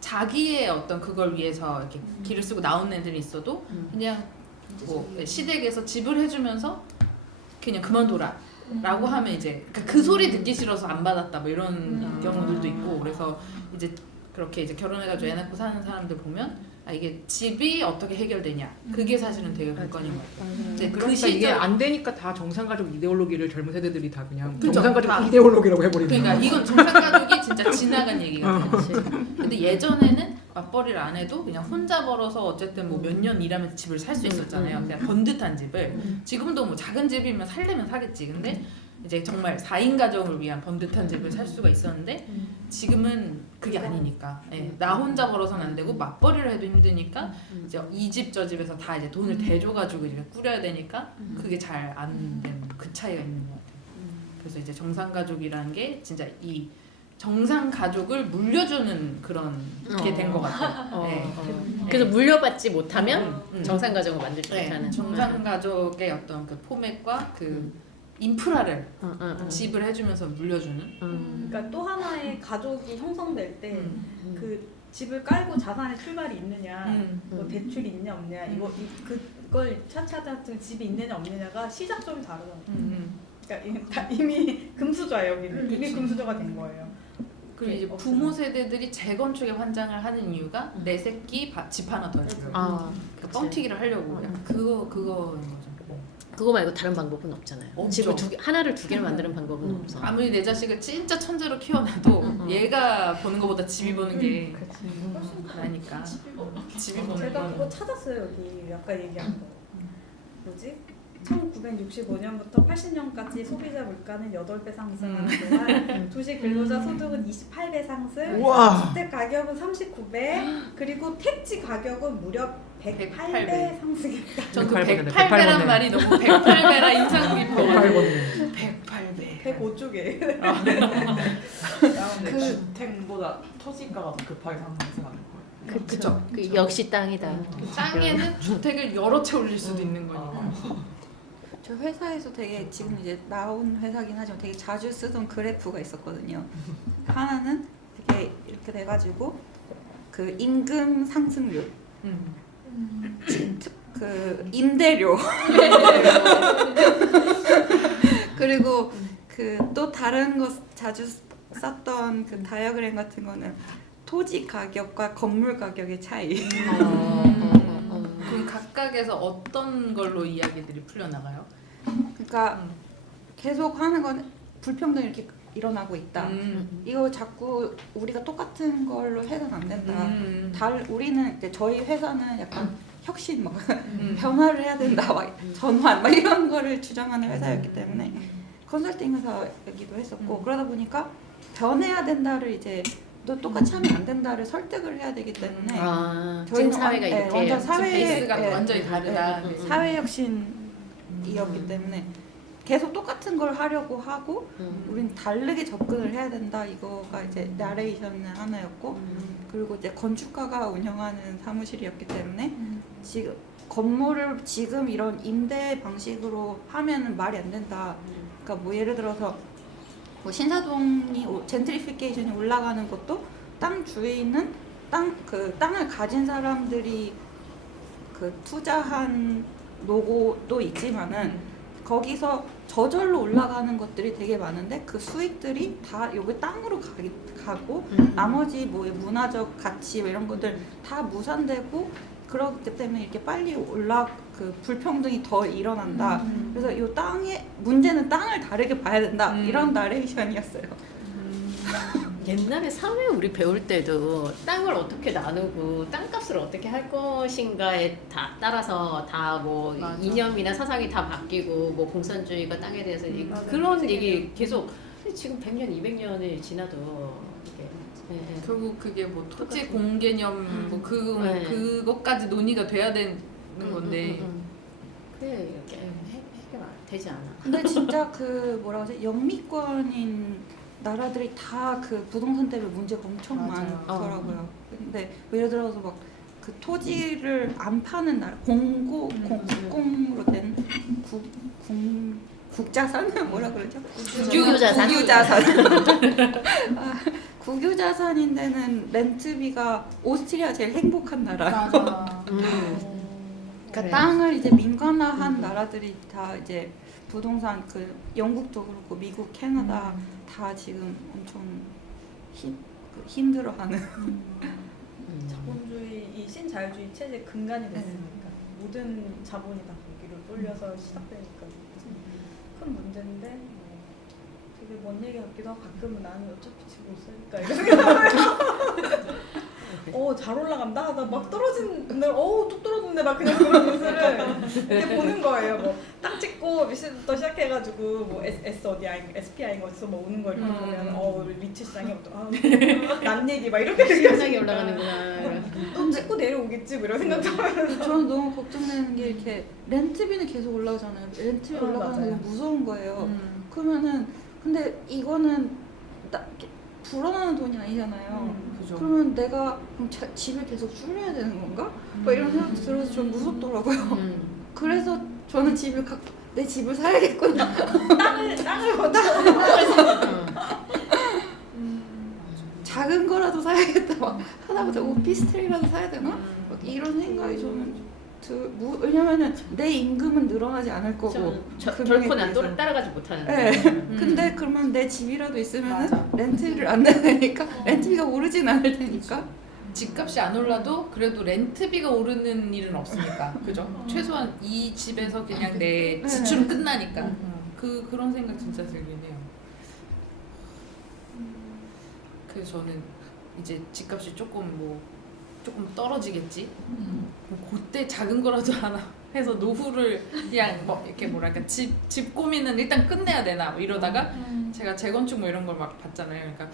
자기의 어떤 그걸 위해서 이렇게 기를 쓰고 나온 애들이 있어도 그냥 뭐 시댁에서 집을 해주면서 그냥 그만둬라 라고 하면 이제 그 소리 듣기 싫어서 안 받았다 뭐 이런 경우들도 있고 그래서 이제 그렇게 이제 결혼해가지고 애 낳고 사는 사람들 보면 이게 집이 어떻게 해결되냐 그게 사실은 되게 관건인 것 같아요. 이제 그러니까 그 시절 이게 안 되니까 다 정상가족 이데올로기를 젊은 세대들이 다 그냥 그죠. 정상가족 다. 이데올로기라고 해버리는 그러니까 거야. 이건 정상가족이 진짜 지나간 얘기거든요. 근데 예전에는 맞벌이를 안 해도 그냥 혼자 벌어서 어쨌든 뭐 몇 년 일하면서 집을 살 수 있었잖아요. 그냥 번듯한 집을. 지금도 뭐 작은 집이면 살려면 사겠지. 근데 이제 정말 4인 가정을 위한 번듯한 집을 살 수가 있었는데 지금은 그게 아니니까 나 혼자 벌어서는 안 되고 맞벌이를 해도 힘드니까 이제 이 집 저 집에서 다 이제 돈을 대줘가지고 이제 꾸려야 되니까 그게 잘 안 되는 그 차이가 있는 것 같아요. 그래서 이제 정상가족이라는 게 진짜 이 정상가족을 물려주는 그런 게 된 것 같아요. 그래서 물려받지 못하면 정상가족을 만들지 네, 못하는 정상가족의 어떤 그 포맷과 그 인프라를 집을 해주면서 물려주는 그러니까 또 하나의 가족이 형성될 때 그 집을 깔고 자산의 출발이 있느냐, 뭐 대출이 있냐 없냐 그걸 차차차 집이 있느냐 없느냐가 시작점이 다르잖아요. 그러니까 이미 금수저예요. 여기는 이미 금수저가 된 거예요. 그리고 이제 부모 세대들이 재건축에 환장을 하는 이유가 내 새끼 집 하나 더 해줘요. 뻥튀기를 하려고 약간 그거인 거죠. 그거 말고 다른 방법은 없잖아요. 없죠. 집을 하나를 두 개를 만드는 방법은 없어. 아무리 내 자식을 진짜 천재로 키워놔도 얘가 보는 것보다 집이 보는 게 나니까. 집이 보는 제가 거. 그거 찾았어요. 여기 아까 얘기한 거 뭐지? 1965년부터 80년까지 소비자 물가는 8배 상승하는 동안 도시 근로자 소득은 28배 상승, 우와. 주택 가격은 39배, 그리고 택지 가격은 무려 108배 상승했다. 전그 108배. 108배란 말이 너무 108배라 인상 깊어가지고 108배. 105쪽에. 그 주택보다 토지가가 더 급하게 상승하는 거예요. 그쵸. 그 역시 땅이다. 땅에는 주택을 여러 채 올릴 수도 있는 거니까. 저 회사에서 되게 지금 이제 나온 회사긴 하지만 되게 자주 쓰던 그래프가 있었거든요. 하나는 되게 이렇게 돼가지고 그 임금 상승률, 그 임대료, 그리고 그 또 다른 거 자주 썼던 그 다이어그램 같은 거는 토지 가격과 건물 가격의 차이. 그럼 각각에서 어떤 걸로 이야기들이 풀려나가요? 그러니까 계속 하는 건 불평등이 이렇게 일어나고 있다. 이거 자꾸 우리가 똑같은 걸로 해서는 안 된다. 우리는 이제 저희 회사는 약간 혁신 막 변화를 해야 된다, 막 전환 막 이런 거를 주장하는 회사였기 때문에 컨설팅 회사이기도 했었고 그러다 보니까 변해야 된다를 이제 너 똑같이 하면 안 된다를 설득을 해야 되기 때문에 지금 사회가 이렇게 완전 사회 베이스가 완전히 다르다. 사회 혁신이었기 때문에 계속 똑같은 걸 하려고 하고 우린 다르게 접근을 해야 된다. 이거가 이제 나레이션의 하나였고 그리고 이제 건축가가 운영하는 사무실이었기 때문에 지금 건물을 지금 이런 임대 방식으로 하면은 말이 안 된다. 그러니까 뭐 예를 들어서 뭐 신사동이 젠트리피케이션이 올라가는 것도 땅 주인은 땅을 가진 사람들이 그 투자한 노고도 있지만은 거기서 저절로 올라가는 것들이 되게 많은데 그 수익들이 다 여기 땅으로 가고 나머지 뭐 문화적 가치 뭐 이런 것들 다 무산되고 그렇기 때문에 이렇게 빨리 그 불평등이 더 일어난다. 그래서 이 땅의 문제는 땅을 다르게 봐야 된다. 이런 나레이션이었어요. 옛날에 사회 우리 배울 때도 땅을 어떻게 나누고 땅값을 어떻게 할 것인가에 따라서 다 뭐 이념이나 사상이 다 바뀌고 뭐 공산주의가 땅에 대해서 그런 얘기 계속 지금 100년, 200년이 지나도 이게 결국 그게 뭐 토지 공개념 뭐 그것까지 논의가 돼야 되는 건데 그래 이렇게 해결 되지 않아. 근데 진짜 그 뭐라고 하지 영미권인 나라들이 다 그 부동산 때문에 문제가 엄청 많더라고요. 근데 예를 들어서 막 그 토지를 안 파는 나라, 국공으로 된 국자산 뭐라 그러죠? 국유자산. 국유자산인 데는 렌트비가 오스트리아 제일 행복한 나라. 맞아. 그러니까 땅을 이제 민간화한 나라들이 다 이제 부동산 그 영국도 그렇고 미국, 캐나다 다 지금 엄청 힘들어하는. 자본주의 이 신자유주의 체제 근간이 됐으니까 모든 자본이 다 거기로 쏠려서 시작되니까 큰 문제인데 되게 먼 얘기 같기도 하고 가끔은 나는 어차피 집 못 사니까 이런 생각을 잘 올라간다 하다 막 떨어지는데 뚝 떨어졌네 막 그냥 그런 뉴스를 이렇게 보는 거예요. 뭐 딱 찍고 미시부터 시작해가지고 뭐 S 어디야 SPI인 어디서 뭐 오는 거 이렇게 보면 리츠 시장이 난 얘기 막 이렇게 시장이 올라가는구나. 또 찍고 내려오겠지 뭐 이런 생각도 하면서 저는 너무 걱정되는 게 이렇게 렌트비는 계속 올라가잖아요. 렌트비 올라가는 게 무서운 거예요. 그러면은 근데 이거는 불어나는 돈이 아니잖아요. 그러면 내가 그럼 집을 계속 줄여야 되는 건가? 뭐 이런 생각이 들어서 좀 무섭더라고요. 그래서 저는 내 집을 사야겠구나. 땅을 먼저 작은 거라도 사야겠다. 막 하다못해 오피스텔이라도 사야 되나? 막 이런 생각이 저는 왜냐면은 내 임금은 늘어나지 않을 거고 결코 난 따라가지 못하는데. 네. 근데 그러면 내 집이라도 있으면은 렌트를 안 내야 되니까 렌트비가 오르진 않을 테니까 집값이 안 올라도 그래도 렌트비가 오르는 일은 없으니까 그죠? 최소한 이 집에서 그냥 내 지출은 끝나니까 그런 생각 진짜 들긴 해요. 그래서 저는 이제 집값이 조금 떨어지겠지. 그때 작은 거라도 하나 해서 노후를 그냥 뭐 이렇게 뭐랄까 집 고민은 일단 끝내야 되나 뭐 이러다가 제가 재건축 뭐 이런 걸 막 봤잖아요. 그러니까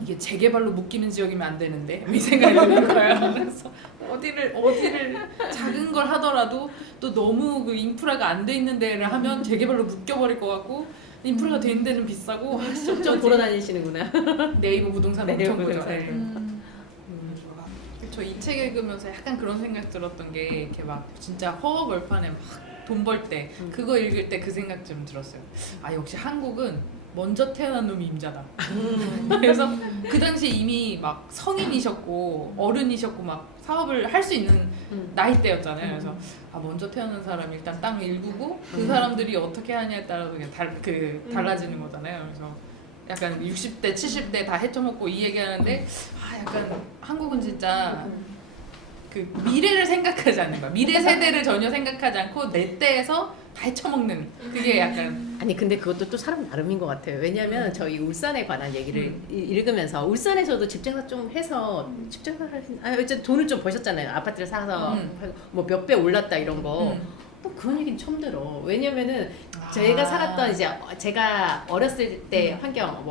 이게 재개발로 묶이는 지역이면 안 되는데 이 생각이 드는 거예요. 그래서 어디를 작은 걸 하더라도 또 너무 그 인프라가 안 돼 있는 데를 하면 재개발로 묶여버릴 것 같고 인프라가 돼 있는 데는 비싸고 좀 보러 다니시는구나. 네이버 부동산 엄청 보죠. 부동산. 저 이 책 읽으면서 약간 그런 생각 들었던 게 이렇게 막 진짜 허허벌판에 막 돈 벌 때 그거 읽을 때 그 생각 좀 들었어요. 아 역시 한국은 먼저 태어난 놈이 임자다. 그래서 그 당시에 이미 막 성인이셨고 어른이셨고 막 사업을 할 수 있는 나이대였잖아요. 그래서 아 먼저 태어난 사람 일단 땅 일구고 그 사람들이 어떻게 하냐에 따라서 달라지는 거잖아요. 그래서 약간 60대, 70대 다 헤쳐먹고 이 얘기하는데 아 약간 한국은 진짜 그 미래를 생각하지 않는 거야. 미래 세대를 전혀 생각하지 않고 내 때에서 다 헤쳐먹는 그게 약간 아니 근데 그것도 또 사람 나름인 것 같아요. 왜냐면 저희 울산에 관한 얘기를 읽으면서 울산에서도 집장사 좀 해서 집장사를 어쨌든 돈을 좀 버셨잖아요. 아파트를 사서 뭐 몇 배 올랐다 이런 거. 뭐 그런 얘기는 처음 들어. 왜냐면은 제가 살았던 이제 제가 어렸을 때 환경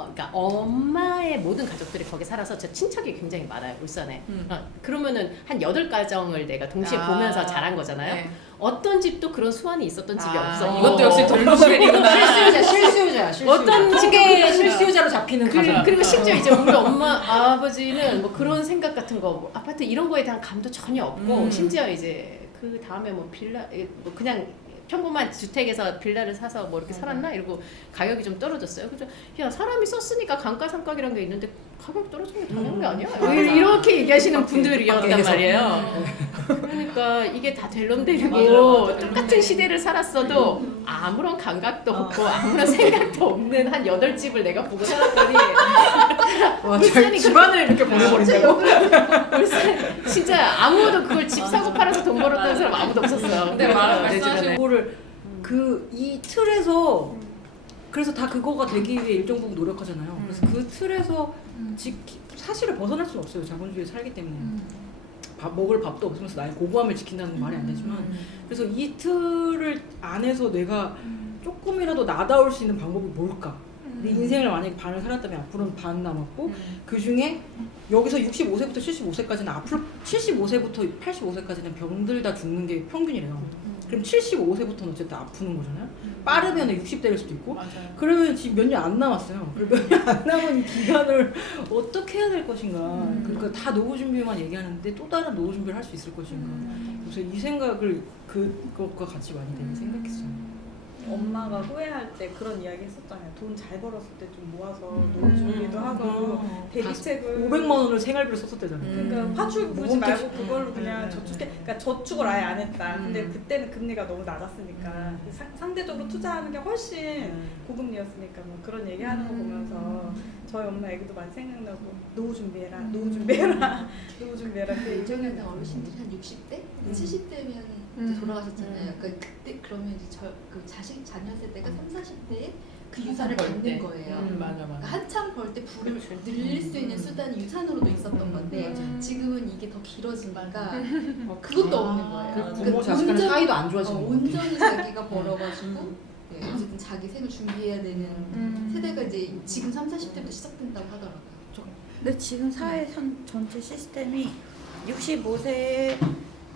그러니까 엄마의 모든 가족들이 거기 살아서 제 친척이 굉장히 많아요 울산에. 그러면은 한 8가정을 내가 동시에 보면서 자란 거잖아요. 네. 어떤 집도 그런 수완이 있었던 집이 없어. 이것도 역시 덜로시벨이구나. 실수요자. 어떤 집에 실수요자로 잡히는 가정. 그리고 심지어 이제 우리 엄마 아버지는 뭐 그런 생각 같은 거 뭐 아파트 이런 거에 대한 감도 전혀 없고 심지어 이제 그 다음에 뭐 빌라 뭐 그냥 평범한 주택에서 빌라를 사서 뭐 이렇게 살았나 이러고 가격이 좀 떨어졌어요. 그래서 야 사람이 썼으니까 감가상각이란 게 있는데 가격 떨어지는 게 당연한 게 아니야? 이렇게 얘기하시는 분들이었단 말이에요. 그러니까 이게 다 될놈들이고 똑같은 시대를 살았어도 아무런 감각도 없고 아무런 생각도 없는 한 8집을 내가 보고 살았더니 울산이 집안을 이렇게 보내버린다고? 울산 진짜 아무도 그걸 집 사고 팔아서 돈 벌었다는 사람 아무도 없었어요. 근데 말씀하신 그거를 이 틀에서 그래서 다 그거가 되기 위해 일정 부분 노력하잖아요. 그래서 그 틀에서 사실을 벗어날 수 없어요. 자본주의에 살기 때문에. 먹을 밥도 없으면서 나의 고부함을 지킨다는 말이 안 되지만 그래서 이 틀을 안에서 내가 조금이라도 나다울 수 있는 방법이 뭘까? 내 인생을 만약에 반을 살았다면 앞으로는 반 남았고 그 중에 여기서 65세부터 75세까지는 앞으로 75세부터 85세까지는 병들다 죽는 게 평균이래요. 그럼 75세부터는 어쨌든 아프는 거잖아요. 빠르면 60대일 수도 있고. 맞아요. 그러면 지금 몇 년 안 남았어요. 그리고 몇 년 안 남은 이 기간을 어떻게 해야 될 것인가. 그러니까 다 노후 준비만 얘기하는데 또 다른 노후 준비를 할 수 있을 것인가. 그래서 이 생각을 그것과 같이 많이 되게 생각했어요. 엄마가 후회할 때 그런 이야기 했었잖아요. 돈 잘 벌었을 때 좀 모아서 노후 준비도 하고 대비책을 500만 원을 생활비로 썼었대잖아요. 그러니까 화출 부지 뭐 말고 그걸로 그냥 그러니까 저축을 아예 안 했다. 근데 그때는 금리가 너무 낮았으니까 상대적으로 투자하는 게 훨씬 고금리였으니까 뭐 그런 얘기하는 거 보면서 저희 엄마 얘기도 많이 생각나고 노후 준비해라, 노후 준비해라, 노후 준비해라. 예전에는 어르신들이 한 60대, 70대면 돌아가셨잖아요. 그러니까 그때 그러면 이제 그 자녀 세대가 30, 40대에 그 유산을 받는 거예요. 맞아. 그러니까 한참 벌 때 부를 늘릴 수 있는 수단이 유산으로도 있었던 건데 지금은 이게 더 길어지니까 그것도 없는 거예요. 부모 자식간의 사이도 안 좋아지는 거예요. 온전히 자기가 벌어가지고 어쨌든 자기 생을 준비해야 되는 세대가 이제 지금 30, 40대부터 시작된다고 하더라고요. 근데 지금 사회 전체 시스템이 65세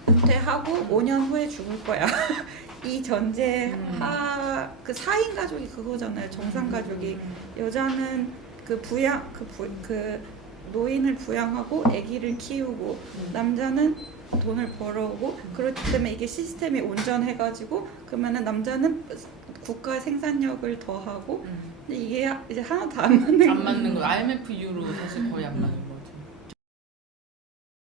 은퇴하고 5년 후에 죽을 거야. 이 전제 그 4인 가족이 그거잖아요. 정상 가족이 여자는 그 노인을 부양하고 아기를 키우고 남자는 돈을 벌어오고 그렇기 때문에 이게 시스템이 온전해가지고 그러면은 남자는 국가 생산력을 더하고 근데 이게 이제 하나도 안 맞는 안 맞는 거. IMF 이후로 사실 거의 안 맞는 거.